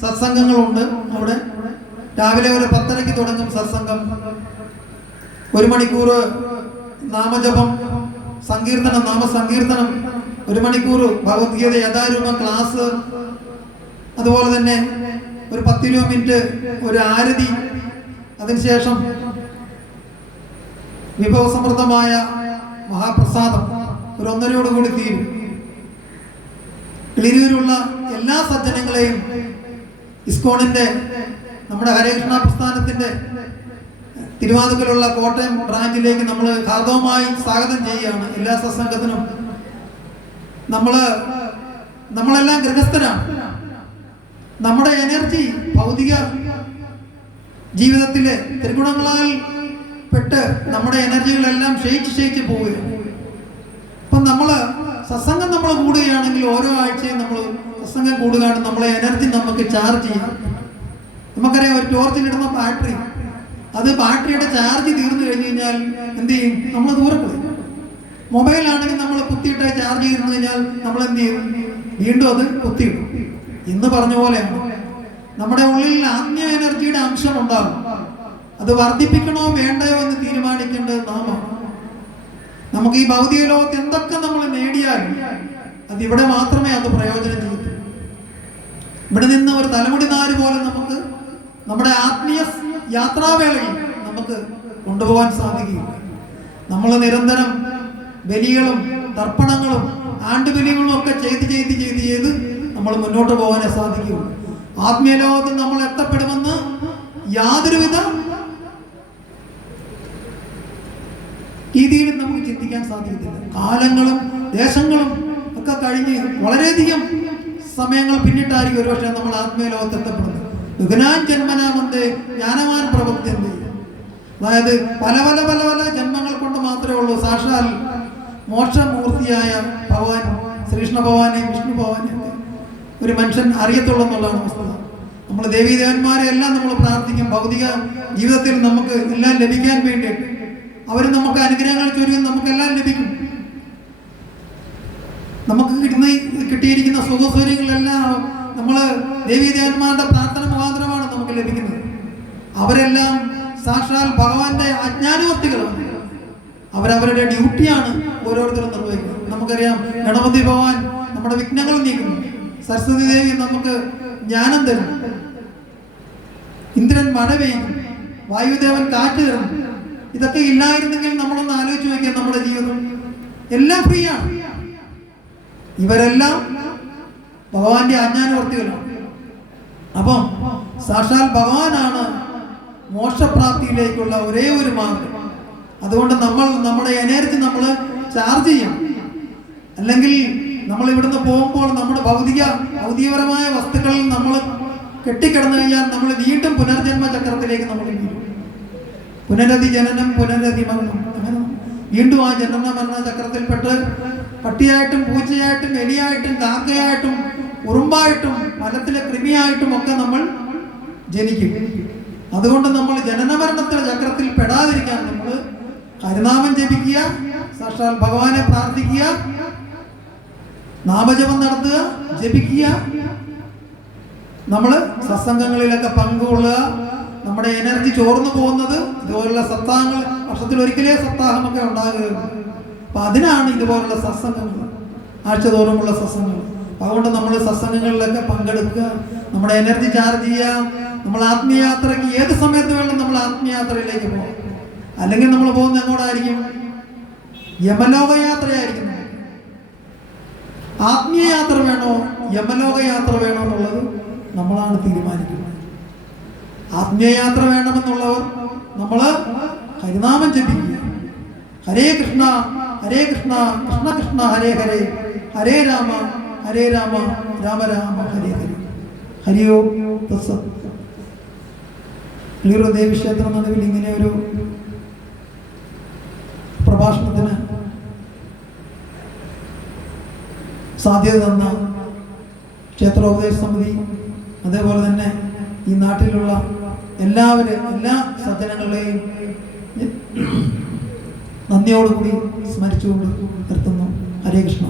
സത്സംഗങ്ങളുണ്ട്. അവിടെ രാവിലെ ഒരു 10:30-ക്ക് തുടങ്ങും സത്സംഗം. 1 മണിക്കൂർ നാമജപം, നാമസങ്കീർത്തനം, 1 മണിക്കൂർ ഭഗവത്ഗീത യഥാരൂപം ക്ലാസ്, അതുപോലെ തന്നെ ഒരു 10-20 മിനിറ്റ് ഒരു ആരതി, അതിനുശേഷം വിഭവസമൃദ്ധമായ മഹാപ്രസാദം ഒരു 1:30 തീരും. കിളിരൂരുള്ള എല്ലാ സജ്ജനങ്ങളെയും ഇസ്കോണിന്റെ നമ്മുടെ ഹരേകൃഷ്ണ പ്രസ്ഥാനത്തിന്റെ തിരുവാതിക്കലുള്ള കോട്ടയം ബ്രാഞ്ചിലേക്ക് നമ്മൾ ഹാർദവമായി സ്വാഗതം ചെയ്യുകയാണ്. എല്ലാ സത്സംഗത്തിനും നമ്മളെല്ലാം ഗൃഹസ്ഥരാണ്. നമ്മുടെ എനർജി ഭൗതിക ജീവിതത്തിലെ ത്രിഗുണങ്ങളാൽ പെട്ട് നമ്മുടെ എനർജികളെല്ലാം ക്ഷയിച്ച് പോവുകയാണ്. അപ്പം സത്സംഗം നമ്മൾ കൂടുകയാണെങ്കിൽ ഓരോ ആഴ്ചയും നമ്മൾ സത്സംഗം കൂടുകയാണെങ്കിൽ നമ്മളെ എനർജി നമുക്ക് ചാർജ് ചെയ്യാം. നമുക്കറിയാം, ഒരു ടോർച്ചിലിടുന്ന ബാറ്ററി, അത് ബാറ്ററിയുടെ ചാർജ് തീർന്നു കഴിഞ്ഞു കഴിഞ്ഞാൽ എന്ത് ചെയ്യും? നമ്മൾ ദൂരെ കളയും. മൊബൈലാണെങ്കിൽ നമ്മൾ കുത്തിയിട്ട് ചാർജ് ചെയ്തിരുന്നു കഴിഞ്ഞാൽ നമ്മൾ എന്ത് ചെയ്യും? വീണ്ടും അത് കുത്തിയിടും. എന്ന് പറഞ്ഞ പോലെയാണ് നമ്മുടെ ഉള്ളിൽ ആത്മീയ എനർജിയുടെ അംശം ഉണ്ടാകും. അത് വർദ്ധിപ്പിക്കണോ വേണ്ടയോ എന്ന് തീരുമാനിക്കേണ്ടത് നാമാണ്. നമുക്ക് ഈ ഭൗതിക ലോകത്ത് എന്തൊക്കെ നമ്മൾ നേടിയാലും അത് ഇവിടെ മാത്രമേ അത് പ്രയോജനം ചെയ്യൂ. ഇവിടെ നിന്ന് ഒരു തലമുടി നാര് പോലെ നമുക്ക് നമ്മുടെ ആത്മീയ യാത്രാവേളയിൽ നമുക്ക് കൊണ്ടുപോകാൻ സാധിക്കുകയില്ല. നമ്മൾ നിരന്തരം ബലികളും തർപ്പണങ്ങളും ആണ്ടുബലികളും ഒക്കെ ചെയ്ത് നമ്മൾ മുന്നോട്ട് പോകാനേ സാധിക്കുകയുള്ളൂ. ആത്മീയ ലോകത്തിൽ നമ്മൾ എത്തപ്പെടുമെന്ന് യാതൊരുവിധ രീതിയിലും നമുക്ക് ചിന്തിക്കാൻ സാധിക്കത്തില്ല. കാലങ്ങളും ദേശങ്ങളും ഒക്കെ കഴിഞ്ഞ് വളരെയധികം സമയങ്ങൾ പിന്നിട്ടായിരിക്കും ഒരുപക്ഷെ നമ്മൾ ആത്മീയ ലോകത്ത് എത്തപ്പെടുന്നത്. യുഗനാൻ ജന്മനാമന്തേ ജ്ഞാനവാൻ പ്രവർത്തിയന്തേ. അതായത് പല പല പല പല ജന്മങ്ങൾ കൊണ്ട് മാത്രമേ ഉള്ളൂ സാക്ഷാൽ മോക്ഷമൂർത്തിയായ ഭഗവാൻ, ശ്രീകൃഷ്ണ ഭഗവാനെയും വിഷ്ണു ഭഗവാനെയും ഒരു മനുഷ്യൻ അറിയത്തുള്ളൂ എന്നുള്ളതാണ് വസ്തുത. നമ്മൾ ദേവീദേവന്മാരെ എല്ലാം നമ്മൾ പ്രാർത്ഥിക്കും. ഭൗതിക ജീവിതത്തിൽ നമുക്ക് എല്ലാം ലഭിക്കാൻ വേണ്ടിയിട്ട് അവർ നമുക്ക് അനുഗ്രഹങ്ങൾ ചൊരിയും, നമുക്കെല്ലാം ലഭിക്കും. നമുക്ക് കിട്ടിയിരിക്കുന്ന സുഖസൗകര്യങ്ങളെല്ലാം നമ്മൾ ദേവീദേവന്മാരുടെ പ്രാർത്ഥന മുഖാന്തരമാണ് നമുക്ക് ലഭിക്കുന്നത്. അവരെല്ലാം സാക്ഷാൽ ഭഗവാന്റെ അജ്ഞാനവർത്തികളാണ്. അവരവരുടെ ഡ്യൂട്ടിയാണ് ഓരോരുത്തരും നിർവഹിക്കുന്നത്. നമുക്കറിയാം, ഗണപതി ഭഗവാൻ നമ്മുടെ വിഘ്നങ്ങൾ നീക്കുന്നു, സരസ്വതി ദേവി നമുക്ക് ജ്ഞാനം തരുന്നു, ഇന്ദ്രൻ മഴ പെയ്യുന്നു, വായുദേവൻ കാറ്റ് തരുന്നു. ഇതൊക്കെ ഇല്ലായിരുന്നെങ്കിൽ നമ്മളൊന്ന് ആലോചിച്ച് നോക്കിയാൽ നമ്മുടെ ജീവിതം എല്ലാം ഫ്രീ ആണ്. ഇവരെല്ലാം ഭഗവാന്റെ അജ്ഞാനവർത്തികളാണ്. അപ്പം സാക്ഷാൽ ഭഗവാനാണ് മോക്ഷപ്രാപ്തിയിലേക്കുള്ള ഒരേ ഒരു മാർഗം. അതുകൊണ്ട് നമ്മൾ നമ്മുടെ എനർജി നമ്മൾ ചാർജ് ചെയ്യണം. അല്ലെങ്കിൽ നമ്മൾ ഇവിടുന്ന് പോകുമ്പോൾ നമ്മുടെ ഭൗതികപരമായ വസ്തുക്കളിൽ നമ്മൾ കെട്ടിക്കിടന്നു കഴിഞ്ഞാൽ നമ്മൾ വീണ്ടും പുനർജന്മ ചക്രത്തിലേക്ക് നമ്മൾ വീഴും. പുനരധി ജനനം പുനരധി മരണം, അങ്ങനെ വീണ്ടും ആ ജനന മരണ ചക്രത്തിൽപ്പെട്ട് പട്ടിയായിട്ടും പൂച്ചയായിട്ടും എലിയായിട്ടും കാക്കയായിട്ടും ഉറുമ്പായിട്ടും മലത്തിലെ കൃമിയായിട്ടും ഒക്കെ നമ്മൾ ജനിക്കും. അതുകൊണ്ട് നമ്മൾ ജനനമരണത്തിലെ ചക്രത്തിൽ പെടാതിരിക്കാൻ നമ്മൾ ഹരിനാമം ജപിക്കുക, സാക്ഷാൽ ഭഗവാനെ പ്രാർത്ഥിക്കുക, നാമജപം നടത്തുക, ജപിക്കുക, നമ്മൾ സത്സംഗങ്ങളിലൊക്കെ പങ്കുകൊള്ളുക. നമ്മുടെ എനർജി ചോർന്നു പോകുന്നത് ഇതുപോലുള്ള സപ്താഹങ്ങൾ, വർഷത്തിൽ ഒരിക്കലേ സപ്താഹമൊക്കെ ഉണ്ടാകുകയുള്ളൂ. അപ്പം അതിനാണ് ഇതുപോലുള്ള സത്സംഗങ്ങൾ, ആഴ്ചതോറുമുള്ള സത്സംഗങ്ങൾ. അതുകൊണ്ട് നമ്മൾ സത്സംഗങ്ങളിലൊക്കെ പങ്കെടുക്കുക, നമ്മുടെ എനർജി ചാർജ് ചെയ്യുക. നമ്മൾ ആത്മീയയാത്രയ്ക്ക് ഏത് സമയത്ത് വേണം നമ്മൾ ആത്മീയയാത്രയിലേക്ക് പോകാം. അല്ലെങ്കിൽ നമ്മൾ പോകുന്നത് എങ്ങോട്ടായിരിക്കും? യമലോകയാത്രയായിരിക്കും. ആത്മീയയാത്ര വേണോ യമലോകയാത്ര വേണോ എന്നുള്ളത് നമ്മളാണ് തീരുമാനിക്കുന്നത്. ആത്മീയയാത്ര വേണമെന്നുള്ളവർ നമ്മൾ ഹരിനാമം ജപിക്കുക. ഹരേ കൃഷ്ണ ഹരേ കൃഷ്ണ കൃഷ്ണ കൃഷ്ണ ഹരേ ഹരേ, ഹരേ രാമ ഹരേ രാമ രാമ രാമ ഹരേ ഹരേ. ഹരി ഓം തത്സത്. വലിയൊരു ദേവീക്ഷേത്ര നടുവിൽ ഇങ്ങനെ ഒരു പ്രഭാഷണത്തിന് സാധ്യത തന്ന ക്ഷേത്രോപദേശ സമിതി, അതേപോലെ തന്നെ ഈ നാട്ടിലുള്ള എല്ലാ സജ്ജനങ്ങളെയും നന്ദിയോടുകൂടി സ്മരിച്ചുകൊണ്ട് നിർത്തുന്നു. ഹരേ കൃഷ്ണ.